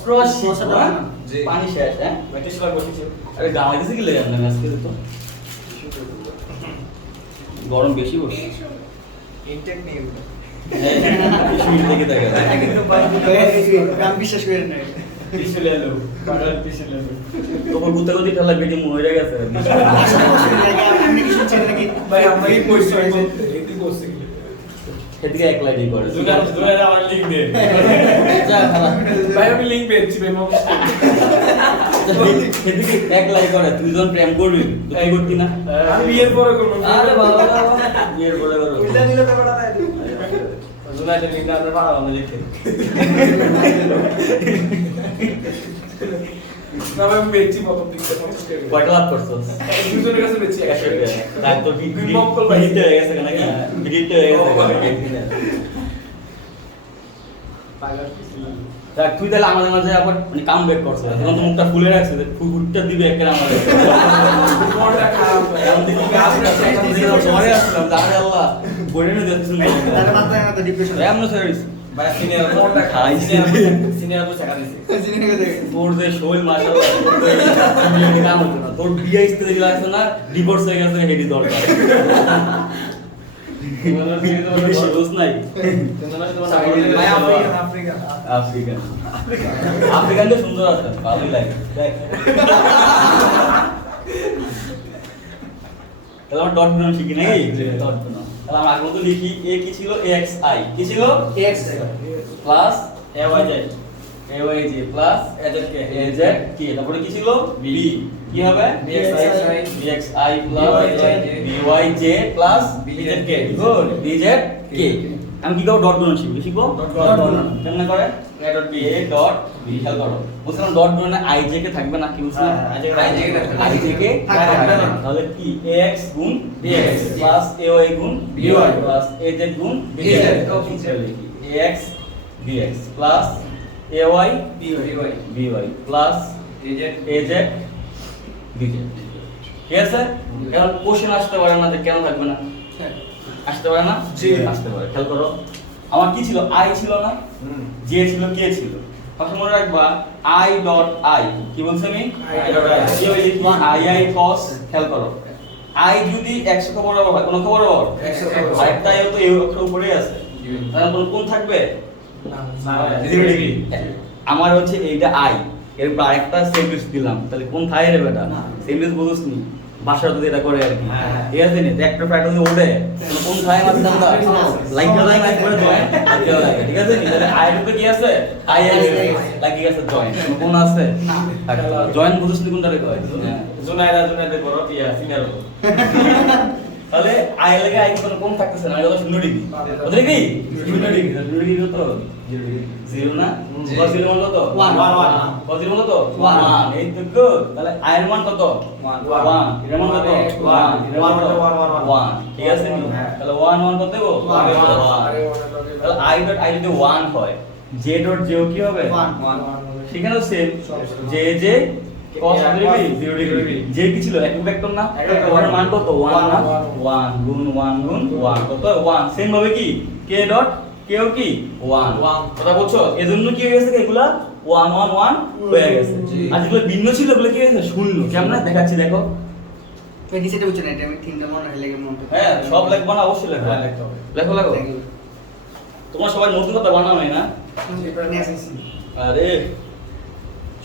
ক্রস শিখবো হ্যাঁ? জি। পানি শেষ হ্যাঁ একটা সেবার বসেছি আরে গাওয়া গেছে কি লেগে না আজকে তো গরম বেশি বসে ইনটেক নেই শুয়ে থেকে থাকে কিন্তু আমি বিশ্বাস করি না পিছলে এলো পাড়ার পিছলে এলো তোমার গুতাগুতি খেলা বেটি মরে গেছে আমি কি শুনছি নাকি ভাই আমরা এই পয়সা এটি করছে কি সেদিকে এক লাইনই করে দুলার আমার লিংক দে যা খালা ভাই আমি লিংক পেয়েছি ভাই মম সেদিকে এক লাইন করে তুই যখন প্রেম করবি তো কি করতি না আমি বিয়ের পরে করব আরে বাবা বিয়ের পরে করো উল্টা দিলে তো বড় তাই দুলার লিংক আমরা পাবো আমরা লিখে না ভাই আমি বেচছি প্রথম দিকে 50 টাকা কয়টা লাভ করছো দুজনের কাছে বেচছি 100 টাকা তাই তো দুই মক্কল পাইছি। বিগিতে হয়ে গেছে নাকি বিগিতে হয়ে গেছে দেখ তুই তাহলে আমাদের মাঝে আবার মানে কাম ব্যাক করছ এখন তো মুখটা ফুলে রাখছে ফুটটা দিবে একটা আমাদের কোনটা খারাপ ভাই এখন দেখি সবাই আসলাম জানে আল্লাহ বলে নিয়ে যাচ্ছে তাহলে মাথায় না তো ডিপ্রেশন এমন সার্ভিস ভাই সিনিয়র কোনটা খাই খাইছি। সিনিয়র তো টাকা দিছে জিনিস দেখে তোর যে শৈল মাশাআল্লাহ তোর কাম হতো না তোর বিয়ে আসতে দেখলে আসছে না ডিভোর্স হয়ে গেছে হেডি দরকার বেশি দোষ নাই ভাই আফ্রিকা আফ্রিকান আফ্রিকান তো সুন্দর আছে ভালোই লাগে দেখ তাহলে আমরা ডট গুণন শিখি নাকি ডট গুণন তাহলে আমরা আগে তো লিখি a কি ছিল axi কি ছিল x plus AYJ ayj plus az কি তারপরে কি ছিল b কি হবে bxi plus byj plus bzk good bzk আমি কি করব ডট গুণন শিখবো ডট গুণন। কেমনে করে a dot b a dot b খেয়াল করো বুঝলাম ডট গুণনে ij কে থাকবে না কি বুঝলাম ij কে থাকবে। ij কে থাকবে না। তাহলে কি ax গুণ bx প্লাস ay গুণ by প্লাস az গুণ bz Okay. তাহলে কি ax bx plus ay by plus az bz ঠিক আছে এখন কোশ্চেন আসতে পারে না যে কেন থাকবে না আসতে পারে না জি। আসতে পারে খেয়াল করো আমার কি ছিল i ছিল না j ছিল কে ছিল ফার্স্ট মনে রাখবা i ডট i কি বলছি আমি I dot I। কি হয়ে যাবে i cos খেয়াল করো i যদি x অক্ষ বরাবর হয় কোন অক্ষ বরাবর X অক্ষ বরাবর। আরেকটা i তো এই অক্ষের উপরে আছে তাহলে কোন থাকবে না 0 ডিগ্রি আমার হচ্ছে এইটা i এর পর আরেকটা সেন্টেন্স দিলাম তাহলে কোন থাই রে বেটা না। সেন্টেন্স বুঝছ নি ভাষা যদি এটা করে আর কি হ্যাঁ, হ্যাঁ। ঠিক আছে নি একটা প্যাটার্ন যদি ওঠে তাহলে কোন থাই মাঝে কোনটা লাইক লাইক করে জয়েন ঠিক আছে নি তাহলে আই এর কি আছে আই এর লাইক কি আছে জয়েন কোন আছে না। জয়েন বুঝছ নি কোনটা রে কয় জুনাইদা বড় ইয়া সিনিয়র তাহলে আই লাগে আই কোন থাকতেছে না এটা তো 0 ডিগ্রি বুঝলি কি 0 ডিগ্রি 0 ডিগ্রি তো 0 ডিগ্রি 0 না জি। কত 0 মান কত 1 কত 0 মান কত 1 এই তো গুড তাহলে আই এর মান কত 1 1 এর মান কত 1 এর মান কত 1 ঠিক আছে নি হ্যাঁ। তাহলে 1 1 কত দেবো 1 তাহলে আই ডট আই যদি 1 হয় জে ডট জেও কি হবে 1 সেখানেও same J J cos degree 0 degree যে কি ছিল একক ভেক্টর না একক ভেক্টর। ওর মান কত 1 না 1 গুণ 1 গুণ 1 কত 1 সেম ভাবে কি k ডট কেও কি 1 কথা বলছো এজন্য কি হয়ে গেছে এগুলা 1 1 1 হয়ে গেছে জি। আর যেগুলো ভিন্ন ছিল ওগুলো কি হয়েছে শূন্য কেমন দেখাচ্ছি দেখো তো নিচেটা বুঝছেন এটা আমি তিনটা মনে হয় লেগে মনে হ্যাঁ সব লিখবা না অবশ্যই লিখবা হ্যাঁ, লিখতে হবে। লেখো লেখো তোমরা সবাই নতুন কথা বানাও না আরে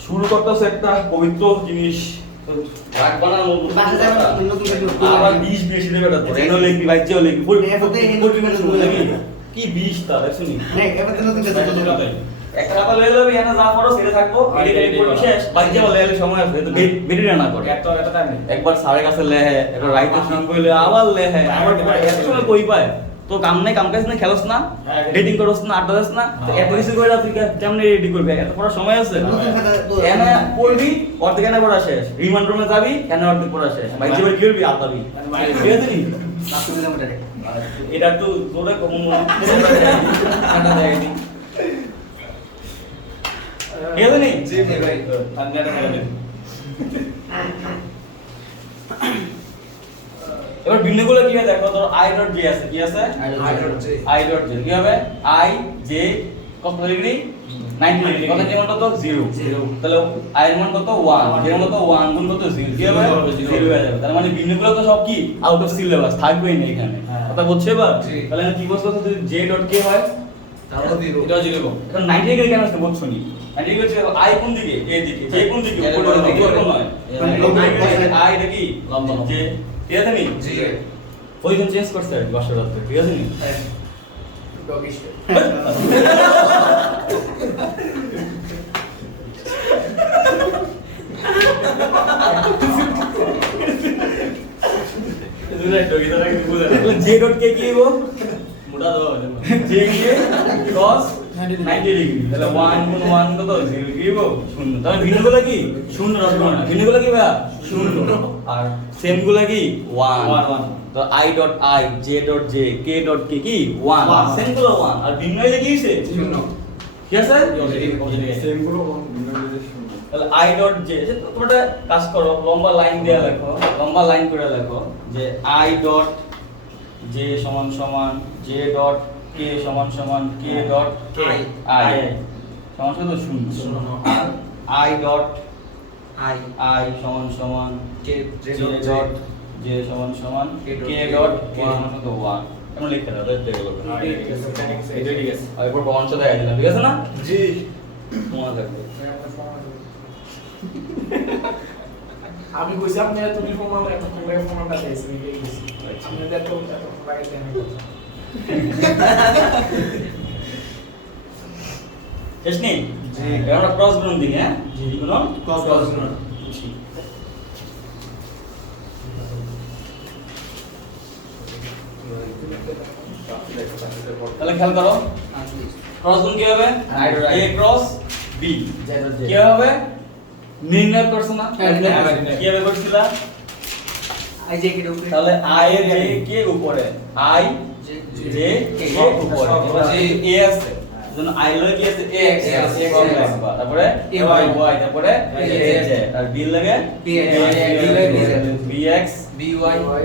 শুরু করতেছে একটা পবিত্র জিনিস রাগ বানানো বাসা যাবে না, নতুন করে করতে হবে। আবার 20 বেশি দেবে এটা ধরে এনো লিখবি বাইচেও লিখবি হ্যাঁ, এবার তো এই নতুন করে করতে হবে। কি 20 তা শুনি না এবার তো নতুন করে একটা কথা লয়ে লবি এনা যা করো সেটা থাকবো এডিট এডিট করে শেষ বাইচে বলে এলে সময় আছে তো বেরি না করে এত টাইম নেই একবার স্যারের কাছে লেহে একবার রাইতে শুন কইলে আবার লেহে আবার এত সময় কই পায় তো কাম নাই কাম কাজ না খেলস না হ্যাঁ, ডেটিং করস না আড্ডা দিস না তো এত কিছু কইরা তুই কেমনে রেডি করবি এত পড়ার সময় আছে নতুন খাতা তো এনে পড়বি অর্ধেক এনে পড়া শেষ রিমান্ড রুমে যাবি এনে অর্ধেক পড়া শেষ ভাই যে কি করবি আড্ডাবি ঠিক আছে নি লাস্ট করে দাও এটা এটা তো তোরে কম এটা দেয় নি ঠিক আছে নি জি ভাই আমি এটা খেলে নেব এবার বিন্দুগুলো কি হয় দেখো তোর i ডট j আছে কি আছে i ডট j কি হবে i j কত ডিগ্রি 90 ডিগ্রি কত যেমন কত 0 তাহলে i এর মান কত 1 যেমন কত 1 গুণ কত 0 কি হবে 0 হয়ে যাবে তার মানে বিন্দুগুলো তো সব কি আউট অফ সিলেবাস থাকবেই না এখানে হ্যাঁ। কথা বুঝছো এবার জি। তাহলে কি বলছো যদি j ডট k হয় তারপর দিরো এটাও জিরো এখন 90 ডিগ্রি কেন আসছে বুঝছো নি 90 ডিগ্রি হচ্ছে i কোন দিকে a দিকে j কোন দিকে এর উপরের দিকে উপরে। কোন নয় লম্বা। i এটা কি লম্বা। j ঠিক আছে নি জি পজিশন চেঞ্জ করছে আর কি বসার রাতে ঠিক আছে নি যে ডট কে কি হবো মোটা দাও যে গিয়ে cos 90 ডিগ্রি তাহলে 1 গুণ 1 কত 0 কি হবো শূন্য তাহলে ভিন্নগুলো কি শূন্য রাখবো না ভিন্নগুলো কি ভাই শূন্য আর সেম গুলো কি 1 তো i dot i j dot j k dot k কি 1 সেম গুলো 1 আর ভিন্ন হইলে কি হইছে শূন্য ঠিক আছে সেম গুলো শূন্য তাহলে i ডট j তোমরা কাজ করো লম্বা লাইন দেয়া লেখো লম্বা লাইন করে লেখো যে i ডট j সমান সমান j ডট k সমান সমান k ডট I i সমান সমান শূন্য শূন্য। আর i ডট আই i সমান সমান j j ডট j সমান সমান k ডট k সমান সমান 1 এমন লিখতে হবে দেখতে গেল এটা ঠিক আছে আর এরপর প্রমাণ সাথে আই দিলাম ঠিক আছে না জি প্রমাণ থাকবে আমি কইছি আপনি তুমি প্রমাণ এত করে প্রমাণটা চাইছেন এই গেছি আপনি এত লাগাই দেন শেষ নেই জি। এবার আমরা ক্রস গুণন দিই হ্যাঁ জি। গুণন ক্রস গুণন। তাহলে খেয়াল করো ক্রস গুণ কি হবে a ক্রস b কি হবে নির্ণয় করছো না হ্যাঁ, নির্ণয়। কিভাবে করছিলা আই জে কে উপরে তাহলে i এর j কে উপরে i জে j কে উপরে সব এবার আছে। a আছে এজন্য i লয় কি আছে a আছে A আছে, সব A আছে। লিখবা। তারপরে A, y y তারপরে A, a Z। z আর b লাগে B, X, bx by by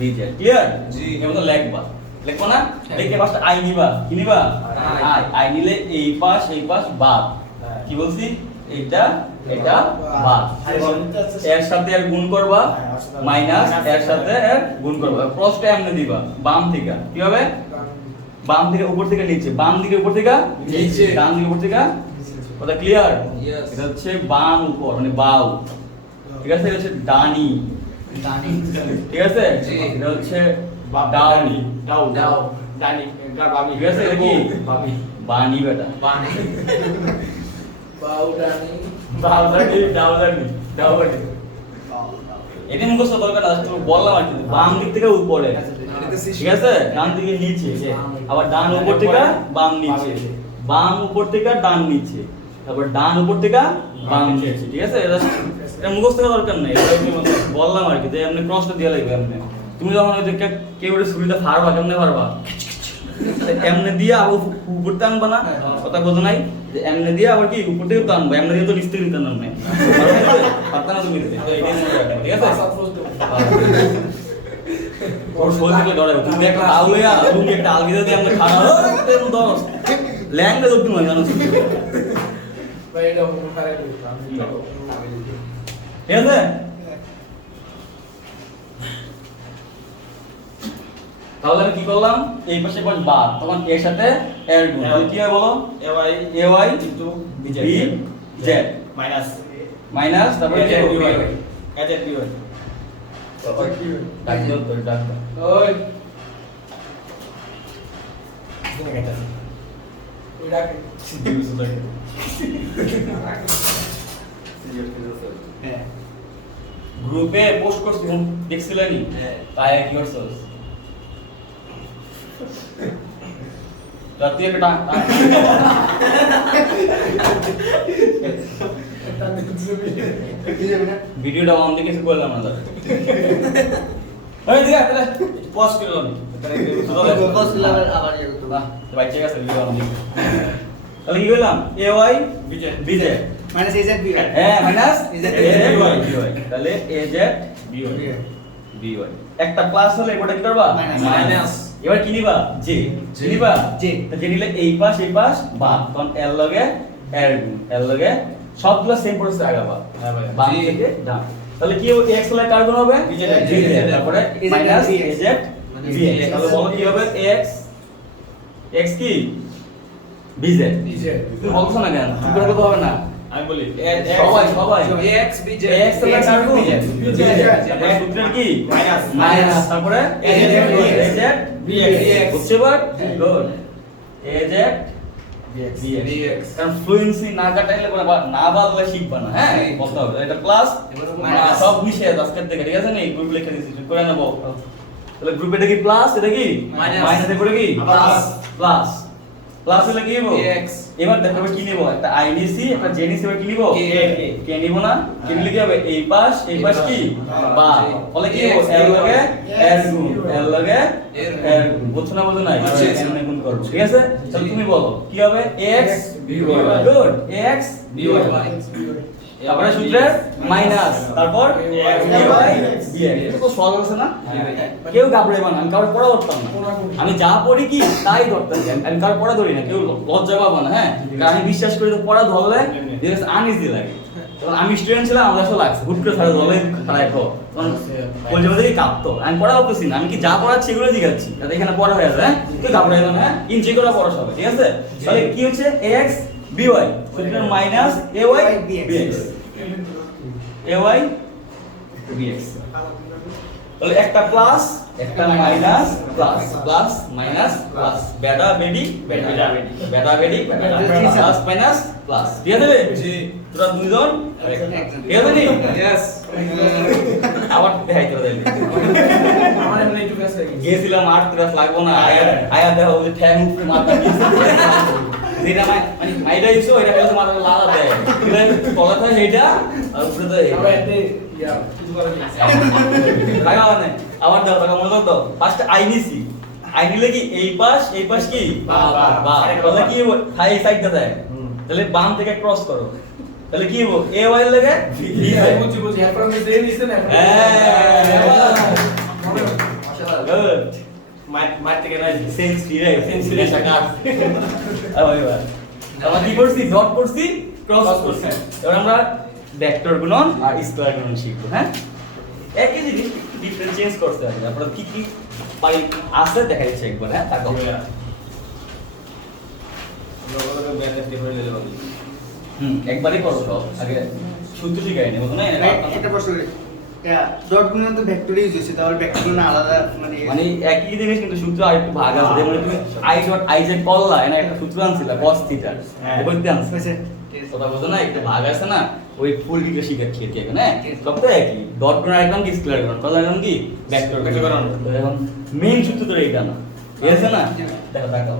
bz clear জি। এমন তো লিখবা লিখবো না হ্যাঁ। লিখে পাঁচটা i নিবা কি নিবা I। i নিলে এই পাশ বাদ হ্যাঁ। কি বলছি এটা এটা বাদ আর এর সাথে এর গুণ করবা মাইনাস এর সাথে এর গুণ করবা প্রস্থ এমনি দিবা বাম থেকে কি হবে বাম থেকে উপর থেকে নিচে বাম দিকে উপর থেকে নিচে। ডান দিকে উপর থেকে কথা ক্লিয়ার Yes. এটা হচ্ছে বাম উপর মানে বাউ ঠিক আছে এটা হচ্ছে ডানি দানি ঠিক আছে জি। এটা হচ্ছে ডাউনি ডাউ ডাউ। ডানি এটা বামি ঠিক আছে এটা কি বামি বানি বেটা বানি বাউডানি ডাউনি এটা মুখস্থ দরকার না তুমি বললাম আর কি বাম দিক থেকে উপরে ঠিক আছে ডান দিকে নিচে আবার ডান উপর থেকে বাম নিচে বাম উপর থেকে ডান নিচে তারপর ডান উপর থেকে বাম নিচে ঠিক আছে এটা মুখস্থ করার দরকার নেই এটা আমি বললাম আর কি যে এমনি প্রশ্ন দিয়ে লাগবে এমনি তুমি যখন ওই যে কেউ ছুরিতে ফাড়বা কেমনে ফাড়বা এমনে দিয়ে আবার উপর টানবা না, কথা বোঝো নাই যে এমনে দিয়ে আবার কি উপর থেকে টানবা, এমনে দিয়ে তো নিচ থেকে টানবা না, পারতা না তুমি দিতে, তো এটাই মনে রাখবে, ঠিক আছে? ওর শরীরে ডরে, তুমি একটা আলুয়া, তুমি একটা আলবিদা দিয়ে আমরা খাওয়া তেমন দশ ল্যাংটা তো তুমি জানো, ঠিক ভাই এটা কোন খারাপ করতাম আছে? তাহলে আমি কি করলাম, এই পাশে পাশ বাদ, তখন এর সাথে এর গুণ, তাহলে কি হয় বলো, ay ay into b bz z minus minus তারপরে az কি by হবে, az by ডাক দাও তো, ডাক দাও। ওই এখানে কেটে ওইটা হ্যাঁ গ্রুপে পোস্ট করছি, দেখছিলেনি? তাই কি করছস? রাতে একটা কি যাবে না ভিডিওটা অন দেখে কিছু করলাম না দাদা। এই দিগা তাহলে pause করলাম ফোকাস লেভেল আবার ইয়ে করতে না বাচ্চা গেছে ভিডিও অন দেখে। তাহলে কি করলাম, ay bz bz, মাইনাস এই জেড বি হ্যাঁ মাইনাস Az by, তাহলে az by একটা প্লাস হলে এটা কি করবা, Minus. মাইনাস। এবার কি নিবা, j নিবা, J। তো j নিলে এই পাশ বাদ, তখন l লগে r গুণ, l লগে সবগুলো সেম প্রসেস আগাবা, হ্যাঁ ভাই। বাম থেকে ডান। তাহলে কি হবে, x হলে কার গুণ হবে, bz, তারপরে Az minus bx। az bx, তাহলে বলো কি হবে, x কি bz, ডিজে তুমি বলছো না কেন, তুমি করে হবে না, আমি বলি সবাই x bj x হলে কার গুণ, bz, bz, তারপরে সূত্রের কি মাইনাস মাইনাস, তারপরে az bx, বুঝছো এবার, গুড, az dx কারণ ফ্লুয়েন্সি না কাটাইলে বলে না বাদলে শিখবা না, হ্যাঁ বলতে হবে এটা প্লাস Minus। সব মিশিয়ে আজকের থেকে, ঠিক আছে, নি গ্রুপ লিখে দিয়েছি ঠিক করে নেবো। তাহলে গ্রুপে এটা কি প্লাস, এটা কি Minus। মাইনাস, এরপরে কি Plus। প্লাস, প্লাস হলে কি নেবো, x এবার দেখো এবার কি নেবো, একটা আই নিছি, একটা জে নিছি, এবার কি নিবো, K। কে নিব না, কে নিলে কি হবে, এই পাশ কি বা, বলে কি নেবো, এল লগে এর গুণ, এল লগে এর গুণ, বুঝছো না বুঝো না, বুঝছি। এমনি গুণ করো, ঠিক আছে? তাহলে তুমি বলো কি হবে, x by। Good, x by, তারপরে সূত্রের মাইনাস, তারপর X by dx, এটা তো সহজ আছে না, কেউ ঘাবড়াইবা না, আমি কারোর পড়া ধরতাম না, আমি যা পড়ি কি তাই ধরতাম, আমি কারোর পড়া ধরি না, কেউ লজ্জা পাবো না, হ্যাঁ, কারণ আমি বিশ্বাস করি তো পড়া ধরলে জিনিস আনইজি লাগে। তখন আমি স্টুডেন্ট ছিলাম, আমার আসলে লাগছে হুট করে ধরে ধরলে খারাপ হতো, তখন বলছে বলতে কি কাঁপতো, আমি পড়া করতেছি না, আমি কি যা পড়াচ্ছি এগুলো জিজ্ঞাসছি, যাতে এখানে পড়া হয়ে যায়, হ্যাঁ, কেউ ঘাবড়াইবা না, হ্যাঁ, ইঞ্চি করে পড়া সবাই, ঠিক আছে? তাহলে কি হচ্ছে, x by সূত্রের minus ay bx, ay bx, তাহলে একটা প্লাস একটা minus, plus plus minus plus, বেটা বেডি বেটা বেডি বেটা বেডি বেটা প্লাস মাইনাস প্লাস, ঠিক আছে রে? জি তোরা দুইজন ঠিক আছে নি? yes আবার দেখাই তোরা দেখবি আমার এমনি একটু কাছে গেছিলাম 8 ক্লাস লাগবো না, আয়া আয়া দেখো ওই ঠ্যাং উপরে মাথা দিয়েছে, যেটা মানে মাইরা ইসো এটা ফেলতে মাথা লালা দেয়, এটা তলা থাকে সেইটা আর উপরে তো আবার এতে ইয়া কিছু করা যায় লাগা মানে আবার দাও টাকা মনে দাও, ফার্স্ট আই নিছি, আই নিলে কি এই পাশ কি বা, বা। বা, তাহলে কি হবে, হাই সাইডটা দেয়, তাহলে বাম থেকে ক্রস করো, তাহলে কি হবে, এ ওয়াই লাগে বি হ্যাঁ বুঝছি বুঝছি এরপর আমি দিয়ে নিছেন না গুড, মার থেকে নাই সেন্স ফ্রি শাকার ওই ভাই আমরা কি করছি, ডট করছি, ক্রস করছি, এবার আমরা ভেক্টর গুণন আর স্কয়ার গুণন শিখবো, হ্যাঁ, একই জিনিস ডিফারেন্ট চেঞ্জ করতে হবে, তারপর কি কি পাই আছে দেখা যাচ্ছে একবার, হ্যাঁ, তারপর লোগোকে ব্যালেন্স ডিফারেন্ট দিলে হবে একবারই করো সব, আগে সূত্র শিখাই নেবো না, একটা প্রশ্ন করি ডট গুণন তো ভেক্টর ইউজ হচ্ছে, তাহলে ভেক্টর গুণন আলাদা মানে একই জিনিস কিন্তু সূত্র আরেকটু ভাগ আছে, যেমন তুমি i ডট i যে করলা এনা একটা সূত্র আনছিলা cos থিটা, হ্যাঁ। বলতে আনছ হয়েছে কথা বলতো না, একটা ভাগ আছে না, ওই ফুল ডিগ্রি শিখাচ্ছি আর কি এখানে, সব তো একই, ডট গুণ একদম কি স্কয়ার গুণ, কত একদম কি ভেক্টর গুণ, তো এখন মেইন সূত্র তো এইটা না, ঠিক আছে না, দেখো দেখাও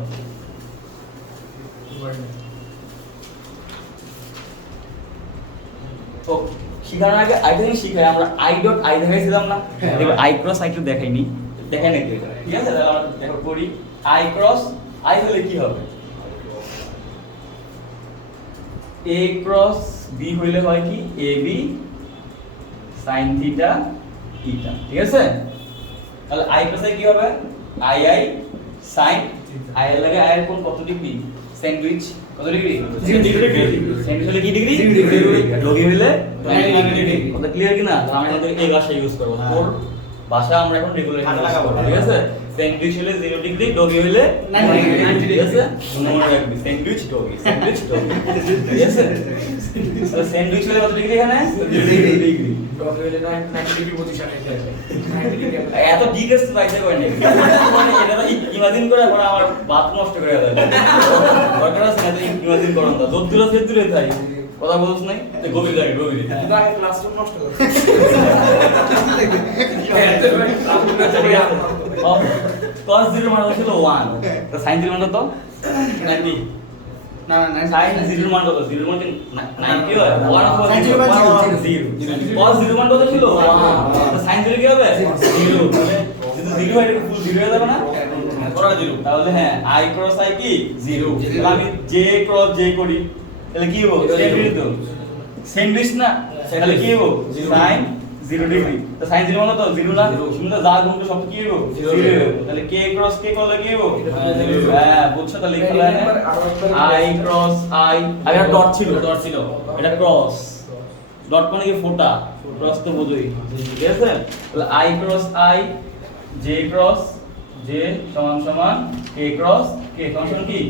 তো শিখানোর আগে আইটা জিনিস শিখাই, আমরা i ডট i দেখাইছিলাম না, এবার i ক্রস i একটু দেখাইনি, দেখাই নাকি এটা, ঠিক আছে, তাহলে আমরা দেখো করি আই ক্রস আই হলে কি হবে এ ক্রস বি হইলে হয় কি এ বি sin থিটা ইটা ঠিক আছে তাহলে আই ক্রস আই কি হবে আই আই sin আই এর লাগে আই এর কোণ কত ডিগ্রি স্যান্ডউইচ কত ডিগ্রি 0 ডিগ্রি স্যান্ডউইচ হলে কি ডিগ্রি 0 ডিগ্রি লগি হইলে 90 ডিগ্রি কত ক্লিয়ার কি না তাহলে আমরা কিন্তু এই ভাষা ইউজ করব তোর ভাষা আমরা এখন রেগুলার ইউজ করব ঠিক আছে স্যান্ডউইচ হলে 0 ডিগ্রি লগি হলে 90 ডিগ্রি ঠিক আছে মনে রাখবি স্যান্ডউইচ লগি ঠিক আছে তাহলে স্যান্ডউইচ হলে কত ডিগ্রি এখানে 0 ডিগ্রি ডট হইলে 90 ডিগ্রি পজিশনে যাবে 90 ডিগ্রি এত ডিটেইলস পাইতে কই নাই মানে এটা তো ইমাজিন করে পরে আমার বাত নষ্ট করে দেয় দরকার আছে না তো ইমাজিন করুন না যদ্দুর আছে দূরে থাই কথা বলছ নাই তো গভীর লাগে গভীর কিন্তু আগে ক্লাসরুম নষ্ট করে cos 0 মান ছিল 1 তো sin 0 মান কত 90 না না না sin 0 মান কত 0 মান 90 হয় 1 অথবা sin 0 মান 0 cos 0 মান কত ছিল 1 তো sin 0 কি হবে 0 তাহলে যদি 0 হয় এটা ফুল 0 হয়ে যাবে না পুরো 0 তাহলে হ্যাঁ i ক্রস i কি 0 তাহলে আমি j ক্রস j করি তাহলে কি হবে স্যান্ডউইচ তো স্যান্ডউইচ না তাহলে কি হবে sin 0 ডিগ্রি তো sin 0 মানে তো 0 না শুনলে যা গুণটা সব কি হবে 0 তাহলে k ক্রস k করলে কি হবে হ্যাঁ বুঝছো তাহলে লিখলে i ক্রস i আগে ডট ছিল এটা ক্রস ডট মানে কি ফোঁটা ক্রস তো বোঝোই ঠিক আছে তাহলে i cross i j cross j সমান সমান k ক্রস k সমান সমান কি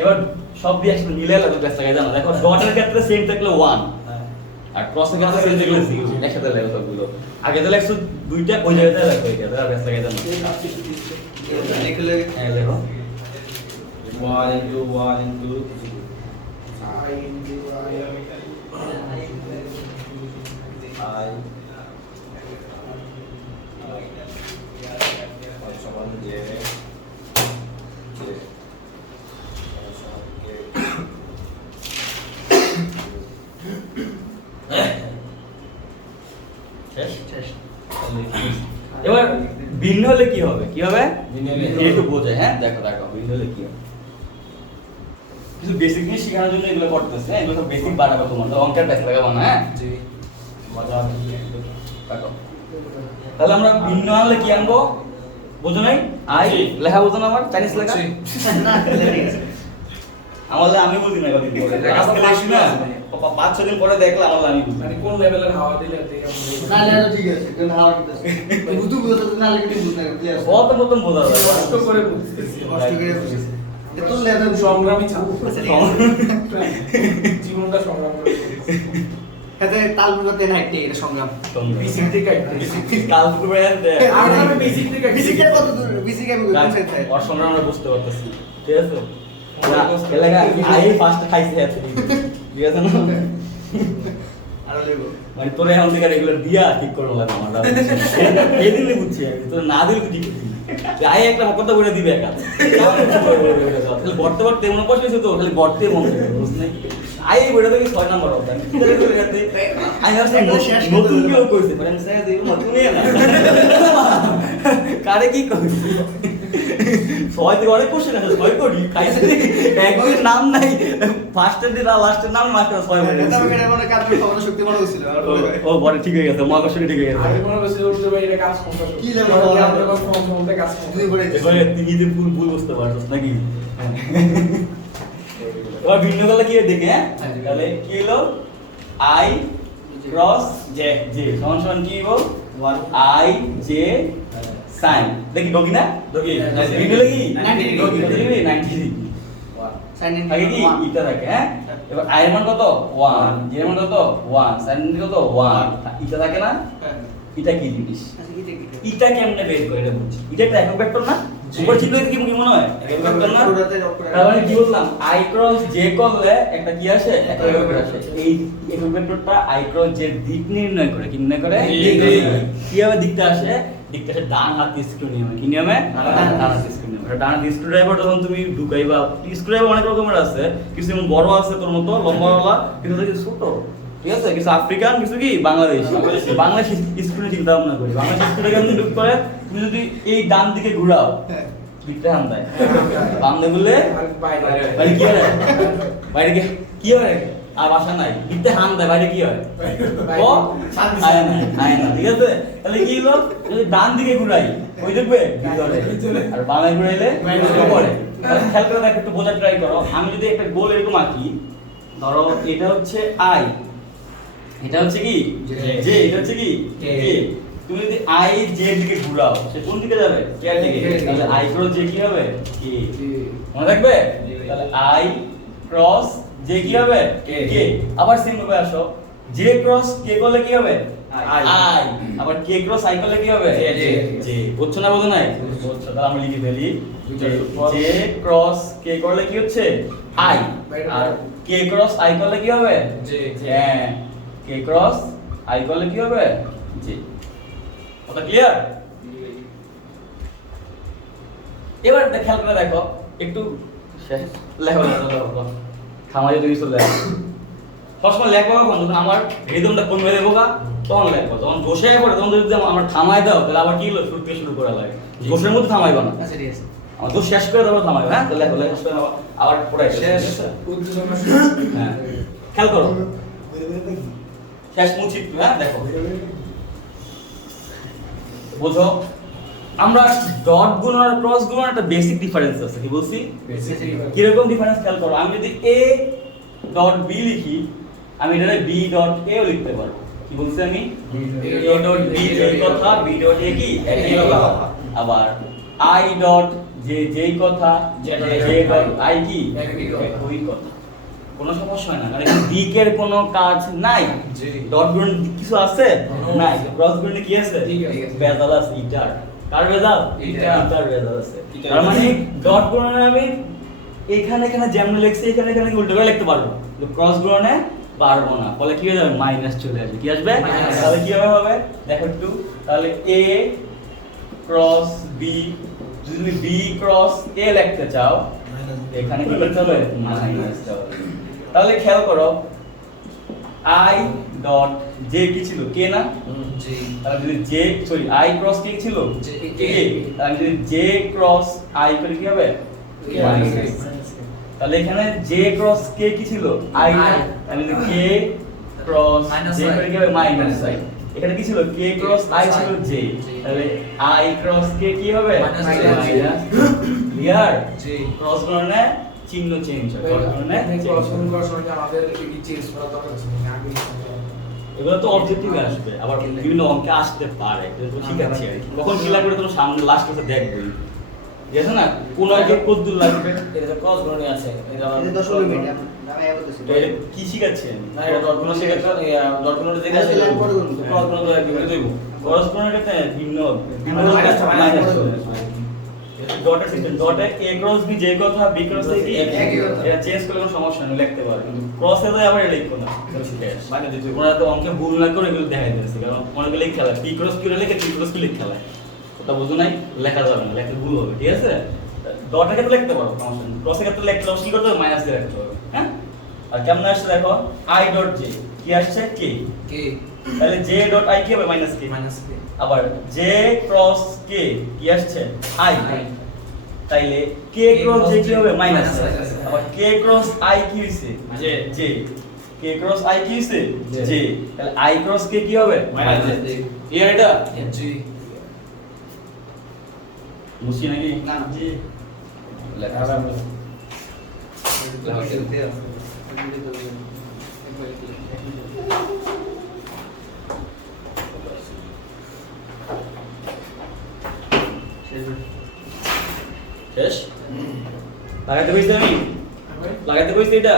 এবার সব দিয়ে একসাথে মিলে লাগবে প্লাস লাগাই জানো দেখো ডটের ক্ষেত্রে সেম থাকলে 1 আর ক্রসের ক্ষেত্রে সেম থাকলে 0 একসাথে লাগবে সবগুলো আগে তাহলে 102টা ওই জায়গাতে লাগবে এটা প্লাস লাগাই জানো লিখলে হ্যাঁ লেখো 1 into 1 into I into I I সমান j এবার ভিন্ন হলে কি হবে কি হবে ভিন্ন হলে- এটা একটু বোঝায় হ্যাঁ দেখো দেখো ভিন্ন হলে কি হবে কিছু বেসিক জিনিস শেখানোর জন্য এগুলো করতেছে হ্যাঁ এগুলো সব বেসিক বাড়াবো তোমার তো অঙ্কের ব্যাস লাগাবো না হ্যাঁ জি মজা দেখো তাহলে আমরা ভিন্ন হলে কি আনবো বোঝো নাই আই লেখা বোঝো না আমার চাইনিজ লেখা না আমাদের আমি বুঝি না কদিন পরে আজকে লিখছি না 5-6 দিন পরে দেখলে আমাদের আমি বুঝি মানে কোন লেভেলের হাওয়া দিলে দেখে না না ঠিক আছে কারণ হাওয়া দিতেছে বুঝু বুঝতে না লাগলে বুঝ না ক্লিয়ার কত মতন বোঝা যায় কষ্ট করে বুঝতেছি কষ্ট করে বুঝছি এত লেভেল সংগ্রামী ছাত্র জীবনটা সংগ্রাম করে করেছি। এতে তাল বুঝাতে না একটা এটা সংগ্রাম বেসিক থেকে আইতেছি। কাল দুপুরে আনতে আর আমি বেসিক থেকে বিসিকে কত দূর বিসিকে আমি কোন সাইড থাকে ওর সঙ্গে আমরা বুঝতে পারতেছি ঠিক আছে না এলাকা আই ফার্স্ট খাইছে আছে ঠিক আছে না আর লেগো মানে তোরে এখন থেকে রেগুলার দিয়া ঠিক করবো লাগে আমার এই দিনই বুঝছি আমি তোর না দিলে তো ঠিক আই একটা কথা বলে দিবে একা তাহলে বর্তে বর্তে এমন পয়সা হয়েছে তো খালি বর্তে মন থাকে বুঝ নাই আই বলে তো 6 নাম্বার হবে আমি আসলে নতুন কেউ কইছে মানে আমি সাইজ দেব নতুনই না কারে কি কইছি ছয় থেকে অনেক কোশ্চেন আছে 6 কোটি খাইছে একদিন নাম নাই ফার্স্টের দিন আর লাস্টের নাম মাস্টার 6 বলে এটা আমাকে মনে কাজ খবর শক্তি মনে হইছিল ও বড় ঠিক হয়ে গেছে মহাকর্ষণী ঠিক হয়ে গেছে আগে মনে হচ্ছে যে ভাই এটা কাজ কোনটা কি level আমরা যখন ফোন ফোনতে কাজ দুই করে এবারে তুই নিজে ভুল ভুল বুঝতে পারছিস নাকি এবার ভিন্ন গলা কি দেখে হ্যাঁ তাহলে কি হলো আই ক্রস জে জে সমান সমান কি হলো আই জে সাইন দেখি ডগি না ডগি ভিন্ন লাগি 90 ডগি কত ডিগ্রি 90 ডিগ্রি সাইন ইন আগে কি ইটা থাকে হ্যাঁ এবার আই এর মান কত 1 জে এর মান কত 1 সাইন এর কত 1 ইটা থাকে না এটা কি জিনিস আচ্ছা কি দেখি ইটা কেমনে বের করে এটা বুঝছি এটা একটা একক ভেক্টর না উপর চিহ্ন কি মনে হয় একক ভেক্টর না তার মানে কি বললাম i ক্রস j করলে একটা কি আসে একটা একক ভেক্টর আসে এই একক ভেক্টরটা i ক্রস j এর দিক নির্ণয় করে কি নির্ণয় করে দিক। কিভাবে দিকটা আসে ডান হাত স্ক্রু নিয়মে কি নিয়মে ডান হাত স্ক্রু নিয়মে ডান হাত স্ক্রু ড্রাইভার যখন তুমি ঢুকাইবা স্ক্রু ড্রাইভার অনেক রকমের আছে কিছু যেমন বড় আছে তোর মতো লম্বাওয়ালা কিছু আছে ছোট ঠিক আছে কিছু আফ্রিকান কিছু কি বাংলাদেশি বাংলাদেশ স্ক্রু চিন্তা ভাবনা করি বাংলাদেশ স্ক্রুটা কেমন ঢুক করে তুমি যদি এই ডান দিকে ঘোরাও ভিতরে হান দেয় বাম দে বললে বাইরে কি হয় বাইরে কি হয় আর বাসা নাই ভিতরে হান দেয় বাইরে কি হয় ও আয় না ঠিক আছে তাহলে কি হলো যদি ডান দিকে ঘুরাই ওই দেখবে ভিতরে আর বামে ঘুরাইলে পড়ে তাহলে খেয়াল করে দেখো একটু বোঝার ট্রাই করো আমি যদি একটা গোল এরকম আঁকি ধরো এটা হচ্ছে আই এটা হচ্ছে কি জে এটা হচ্ছে কি কে তুমি যদি আই জে দিকে ঘোরাও সে কোন দিকে যাবে কে দিকে তাহলে আই ক্রস জে কি হবে কে মনে রাখবে তাহলে আই ক্রস জে কি হবে কে আবার সেম ভাবে আসো জে ক্রস কে করলে কি হবে আই আবার কে ক্রস আই করলে কি হবে জে বুঝছো না বুঝো নাই বুঝছো তাহলে আমরা লিখে ফেলি জে ক্রস কে করলে কি হচ্ছে আই আর কে ক্রস আই করলে কি হবে জে হ্যাঁ কে ক্রস আই করলে কি হবে জে কথা ক্লিয়ার এবার খেয়াল করে দেখো একটু লেখো থামাই যদি চলে আসে সবসময় লেখবো কখন যখন আমার রিদমটা কমে দেবো তখন লেখবো যখন বসে পড়ে তখন যদি আমার থামাই দাও তাহলে আবার কি হলো শুরু থেকে শুরু করা লাগে বসের মধ্যে থামাইবা না আচ্ছা ঠিক আছে আমার তো শেষ করে দেবো থামাইবা হ্যাঁ তাহলে লেখো শেষ করে আবার পড়াই শেষ উদ্দেশ্যনা হ্যাঁ খেয়াল করো শেষ মুছি একটু হ্যাঁ দেখো বুঝো আমরা ডট গুণ আর ক্রস গুণ একটা বেসিক ডিফারেন্স আছে কি বলছি কি রকম ডিফারেন্স খেয়াল করো আমি যদি a ডট b লিখি আমি এটারে b ডট a ও লিখতে পারবো কি বলছি আমি a ডট b এই কথা b ডট a কি একই কথা আবার i ডট j যেই কথা j ডট i কি একই কথা কোনো সমস্যা হয় না কারণ এখানে দিকের কোনো কাজ নাই ডট গুণ কিছু আছে নাই ক্রস গুণে কি আছে বেজাল আছে ইটার কার বেজাল ইটার বেজাল আছে তার মানে ডট গুণনে আমি এখানে যেমন লিখছি এখানে উল্টো করে লিখতে পারবো কিন্তু ক্রস গুণনে পারবো না ফলে কি হয়ে যাবে মাইনাস চলে আসবে কি আসবে তাহলে কি হবে দেখো একটু তাহলে a ক্রস b যদি তুমি b ক্রস a লিখতে চাও এখানে কি লিখতে হবে মাইনাস তাহলে খেয়াল করো i ডট j কি ছিল কে না j তাহলে যদি j সরি i ক্রস কে ছিল কে তাহলে যদি j ক্রস i করে কি হবে মাইনাস তাহলে এখানে j ক্রস k কি ছিল i তাহলে যদি k ক্রস j করে কি হবে মাইনাস i এখানে কি ছিল k ক্রস i ছিল j তাহলে i ক্রস k কি হবে মাইনাস ক্লিয়ার j ক্রস মানে চিহ্ন চেঞ্জ হয় আমাদের কি চেঞ্জ করা দরকার আছে আগে এগুলো তো অবজেক্টিভে আসবে আবার বিভিন্ন অঙ্কে আসতে পারে তো ঠিক আছে কখন কি লাগবে তুমি সামনে লাস্ট ক্লাসে দেখবে ঠিক আছে না কোন আগে কত দূর লাগবে এটা তো ক্রস গুণে আছে এটা এই 10 মিনিট আমি আগে বলতেছি তো এটা কি শিখাচ্ছেন না এটা ডট গুণ শেখাচ্ছ ডট গুণ দেখে আছে ক্রস গুণ তো একই করে দেব করসপন্ডেন্টে ভিন্ন ডটের সিস্টেম ডটে a ক্রস b যে কথা b ক্রস a কি এটা চেঞ্জ করলে কোনো সমস্যা নেই লিখতে পারো কিন্তু ক্রসে তো আবার লিখবো না মানে দিতে ওরা তো অঙ্কে ভুল না করে এগুলো দেখাই দিয়েছে কারণ মনে করলে খেলা b ক্রস q লিখে t ক্রস q লিখে খেলা ওটা বুঝো নাই লেখা যাবে না লেখতে ভুল হবে ঠিক আছে ডটের ক্ষেত্রে লিখতে পারো সমস্যা নেই ক্রসের ক্ষেত্রে লিখতে কি করতে হবে মাইনাস দিয়ে রাখতে হবে হ্যাঁ আর কেমন আসছে দেখো i ডট j কি আসছে k তাহলে j ডট i কি হবে মাইনাস k আবার j ক্রস k কি আসছে i তাইলে k ক্রস j কি হবে মাইনাস আবার k ক্রস i কি হইছে j k ক্রস i কি হইছে j তাহলে i ক্রস k কি হবে মাইনাস ক্লিয়ার এটা জি মুছি নাকি না জি লেখা শেষ লাগাতে কইছি আমি লাগাতে কইছি এটা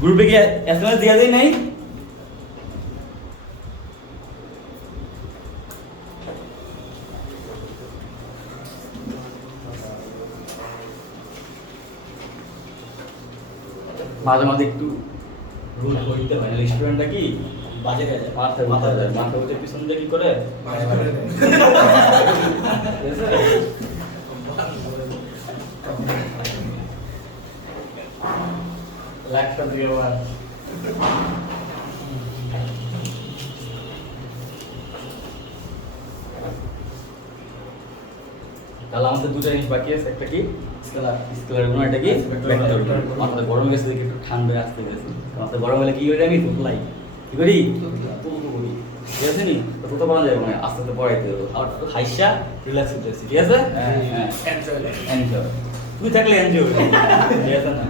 গ্রুপে কি এসএমএস দিয়া দেই নাই মাঝে মাঝে একটু রুল করতে হয় না স্টুডেন্টটা কি বাজে হয়ে যায় মাথা উঠে পিছন দিয়ে কি করে লাখটা দিয়ে আবার দুটো জিনিস বাকি আছে, একটা কি স্কেলার গুণ, একটা কি ভেক্টর গুণ। মাথা গরম গেছে দেখি একটু ঠান্ডা আসতে গেছে, মাথা গরম হলে কি করি আমি তোলাই কি করি তুলতো করি, ঠিক আছে নি? তো তো করা যাবে না, আস্তে আস্তে পড়াইতে হবে আর হাইসা রিল্যাক্স করতেছি, ঠিক আছে? হ্যাঁ এনজয়, তুই থাকলে এনজয় ঠিক আছে না?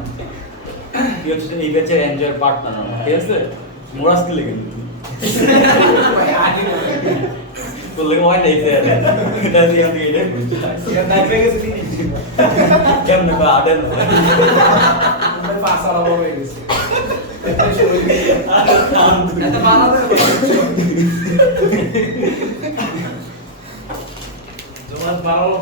কি হচ্ছে এই ব্যাচের এনজয়ের পার্টনার, ঠিক আছে? মোরাস কি লেগে বললে হয় নাই স্যার, এটা দিয়ে আমি এটা বুঝতে পারছি না, পেয়ে গেছে কি কেমনে বা আদেন পাঁচ আলাদা হয়ে গেছে তোমার বানানো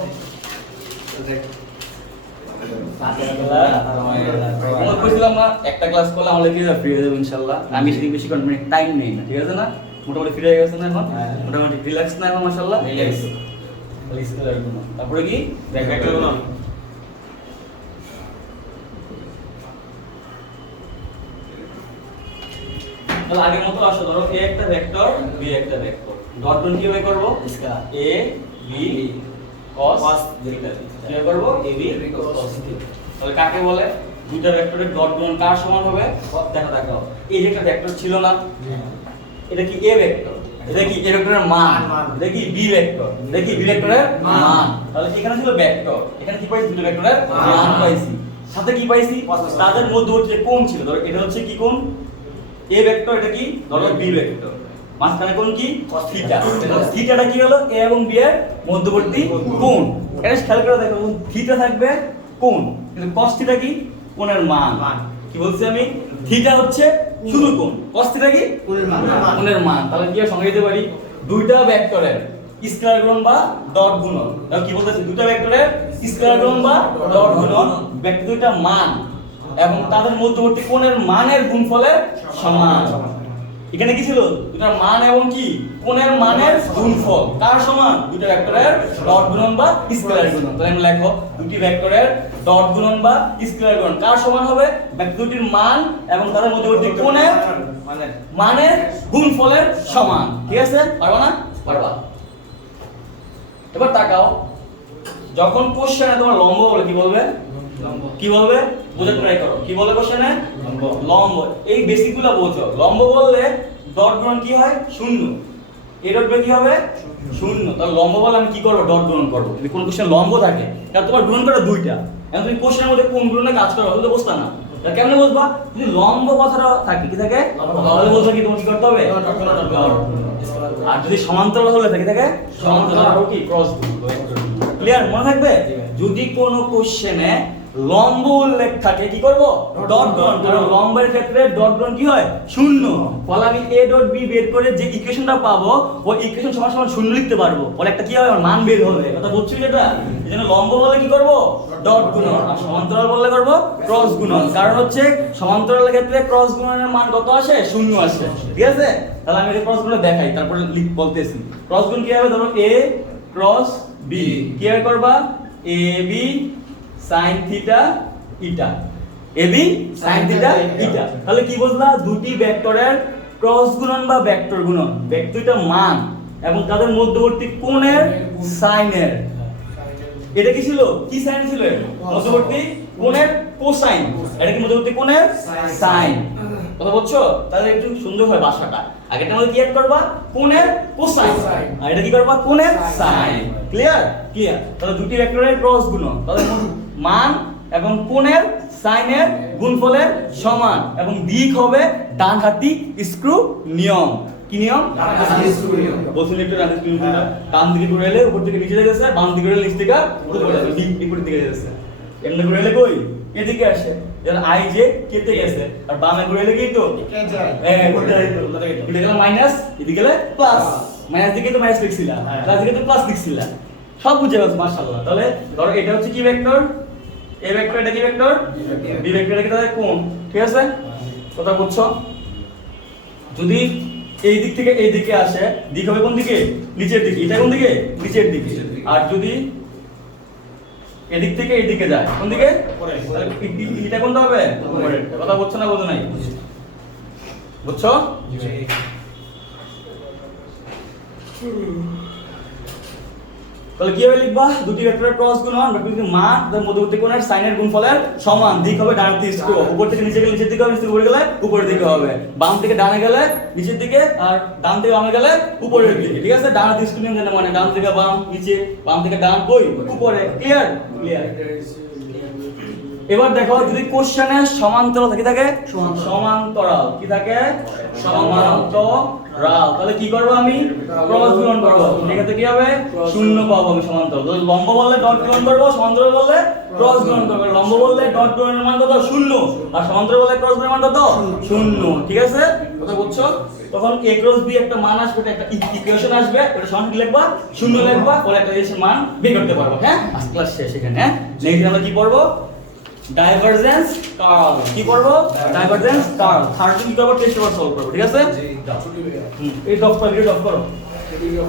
আমরা কইছিলাম না একটা ক্লাস করলে আমরা কি ফ্রি হয়ে যাবো ইনশাআল্লাহ। আমি সেদিন বেশি কনফিডেন্ট টাইম নেই না, ঠিক আছে না? মোটামুটি ফ্রি হয়ে গেছে না এখন, মোটামুটি রিল্যাক্স না এখন মাশাআল্লাহ। রিল্যাক্স তারপরে কি ভেক্টর গুণ তাহলে আগের মতো আসো, ধরো a একটা ভেক্টর b একটা ভেক্টর, ডট গুণ কিভাবে করব? a b cos থিটা কিভাবে করব? a b cos theta. তাহলে কাকে বলে? দুইটা ভেক্টরের ডট গুণ কার সমান হবে? দেখো দেখো, এই যে একটা ভেক্টর ছিল না, এটা কি a ভেক্টর, এটা কি a ভেক্টরের মান, এটা কি b ভেক্টর, এটা কি b ভেক্টরের মান। তাহলে এখানে ছিল ভেক্টর, এখানে কি পাইছি? দুটো ভেক্টরের মান পাইছি, সাথে কি পাইছি? তাদের মধ্যবর্তী যে কোণ ছিল, ধরো এটা হচ্ছে কি কোণ? a ভেক্টর, এটা কি ধরো b ভেক্টর, মাঝখানে কোণ কি? থিটা। থিটাটা কি হলো? a এবং b এর মধ্যবর্তী কোণ। এটা খেয়াল করে দেখো, থিটা থাকবে কোণ, কিন্তু cos থিটা কি? কোণের মান। কি বলছি আমি? থিটা হচ্ছে শুধু কোণ, cos থিটা কি? কোণের মান। তাহলে কি সঙ্গে দিতে পারি? দুইটা ভেক্টরের স্কেলার গুণন বা ডট গুণন। তাহলে কি বলতেছি? দুইটা ভেক্টরের স্কেলার গুণন বা ডট গুণন, ভেক্টর দুইটা মান এবং তাদের মধ্যবর্তী কোণের মানের গুণফলের সমান। এখানে কি ছিল? দুটার মান এবং কি কোণের মানের গুণফল কার সমান? দুটো ভেক্টরের ডট গুণন বা স্কেলার গুণন। তাহলে আমরা লেখো দুটি ভেক্টরের ডট গুণন বা স্কেলার গুণন কার সমান হবে? ভেক্টর দুটির মান এবং তাদের মধ্যবর্তী কোণের মানের গুণফলের সমান। ঠিক আছে? পারবা না? পারবা। এবার তাকাও, যখন কোশ্চেনে তোমার লম্ব বলে কি বলবে? কি বলবে? বুঝে ট্রাই করো। কি বলে কোশ্চেনে? লম্ব। এই বেসিকগুলো বোঝো। লম্ব বললে ডট গুণন কি হয়? শূন্য। এ ডট কি হবে? শূন্য। তাহলে লম্ব বলে আমি কি করব? ডট গুণন করব। যদি কোন কোশ্চেন লম্ব থাকে, তাহলে তোমার গুণন করা দুইটা। এখন তুমি কোশ্চেনের মধ্যে কোন গুণনে কাজ করো তাহলে বুঝতা না। তাহলে কেমনে বুঝবা? যদি লম্ব কথাটা থাকে, কি থাকে? তাহলে বলছো কি তোমার কি করতে হবে? আর যদি সমান্তরাল হলে থাকে সমান্তরাল আর কি ক্রস গুণ। ক্লিয়ার? মনে থাকবে? যদি কোন কোশ্চেনে লম্ব উল্লেখ থাকে কি করব? ডট গুণ। কারণ লম্বের ক্ষেত্রে ডট গুণ কি হয়? শূন্য। ফলে আমি a ডট b বের করে যে ইকুয়েশনটা পাবো ওই ইকুয়েশন সমান সমান শূন্য লিখতে পারবো। ফলে একটা কি হবে? আমার মান বের হবে। কথা বুঝছো যেটা? এজন্য লম্ব বলে কি করব? ডট গুণন। আর সমান্তরাল বললে করব ক্রস গুণন। কারণ হচ্ছে সমান্তরালের ক্ষেত্রে ক্রস গুণনের মান কত আসে? শূন্য আসে। ঠিক আছে? তাহলে আমি এই ক্রস গুণ দেখাই, তারপরে বলতেছি। ক্রস গুণ কি হবে? ধরো a ক্রস b কিভাবে করবা? ab sin থিটা ইটা, ab sin থিটা ইটা। তাহলে কি বুঝলা? দুটি ভেক্টরের ক্রস গুণন বা ভেক্টর গুণন, ভেক্টরটা মান এবং তাদের মধ্যবর্তী কোণের সাইনের। এটা কি ছিল? কি সাইন ছিল? মধ্যবর্তী কোণের কোসাইন। এটা কি মধ্যবর্তী কোণের সাইন। কথা বুঝছো? তাহলে একটু সুন্দর হয় ভাষাটা। আগেরটার মধ্যে কি অ্যাড করবা? কোণের কোসাইন। আর এটা কি করবা? কোণের সাইন। ক্লিয়ার? ক্লিয়ার। তাহলে দুটি ভেক্টরের ক্রস গুণন, তাহলে মান এবং কোণের সাইনের গুণফলের সমান এবং দিক হবে ডানহাতি স্ক্রু নিয়ম। কি নিয়ম? ডানহাতি স্ক্রু নিয়ম। বলছেন একটু ডানহাতি স্ক্রু নিয়ম। ডান দিকে ঘুরাইলে উপর থেকে নিচে যাচ্ছে, বাম দিকে ঘুরাইলে নিচ থেকে উপরে যাচ্ছে, বিপরীত দিকে যাচ্ছে। এমনি ঘুরাইলে কই? এদিকে আসে। যেন i j k তে গেছে, আর বামে ঘুরাইলে কি তো k যায়। ঘুরতে যাইতো। এটা গেল মাইনাস, এদিকে গেলে প্লাস। মাইনাস দিকে তো মাইনাস লিখছিলা, প্লাস দিকে তো প্লাস লিখছিলা। সব বুঝে গেছো মাশাআল্লাহ। তাহলে ধরো এটা হচ্ছে কি ভেক্টর? a ভেক্টর, এটা কি ভেক্টর? b vector. এটা কি তাদের কোণ। ঠিক আছে? কথা বুঝছো? যদি এই দিক থেকে এই দিকে আসে, দিক হবে কোন দিকে? নিচের দিকে। এটা কোন দিকে? নিচের দিকে। আর যদি এদিক থেকে এই দিকে যায়, কোন দিকে? উপরে। এটা কোনটা হবে? উপরের। কথা বুঝছো না? বোঝো নাই? বুঝছো? জি। তাহলে কিভাবে লিখবা দুটি ভেক্টরের ক্রস গুণন ভেক্টরের মান তার মধ্যবর্তী কোণের সাইনের গুণফলের সমান দিক হবে ডান দিকে স্কোয়ার উপর থেকে নিচে গেলে নিচের দিকে হবে নিচে থেকে উপরে গেলে উপরের দিকে হবে বাম থেকে ডানে গেলে নিচের দিকে আর ডান থেকে বামে গেলে উপরের দিকে ঠিক আছে ডান দিকে স্কোয়ার নিয়ম মানে ডান থেকে বাম নিচে বাম থেকে ডান কই উপরে ক্লিয়ার ক্লিয়ার এবার দেখো যদি কোশ্চেনে সমান্তরাল থাকে সমান্তরাল কি থাকে সমান্তরাল তাহলে কি করব আমি ক্রস গুণন করব এখানে কি হবে শূন্য পাবো আমি সমান্তরাল তাহলে লম্ব বললে ডট গুণন করব সমান্তরাল বললে ক্রস গুণন করব লম্ব বললে ডট গুণনের মান কত শূন্য আর সমান্তরাল বললে ক্রস গুণনের মান কত শূন্য ঠিক আছে কথা বুঝছো তখন a ক্রস b একটা মান আসবে একটা ইকুয়েশন আসবে ওটা সমান কি লিখবা শূন্য লিখবা পরে একটা ইকুয়েশন মান বের করতে পারবো হ্যাঁ আজকে ক্লাস শেষ এখানে হ্যাঁ নেক্সট আমরা কি পড়বো ডাইভারজেন্স কার্ভ কি করব ডাইভারজেন্স কার্ভ 13 কি করব টেস্ট পেপার সলভ করব ঠিক আছে জি ছুটি হয়ে গেল এই ডক ভিডিও ডক করো ভিডিও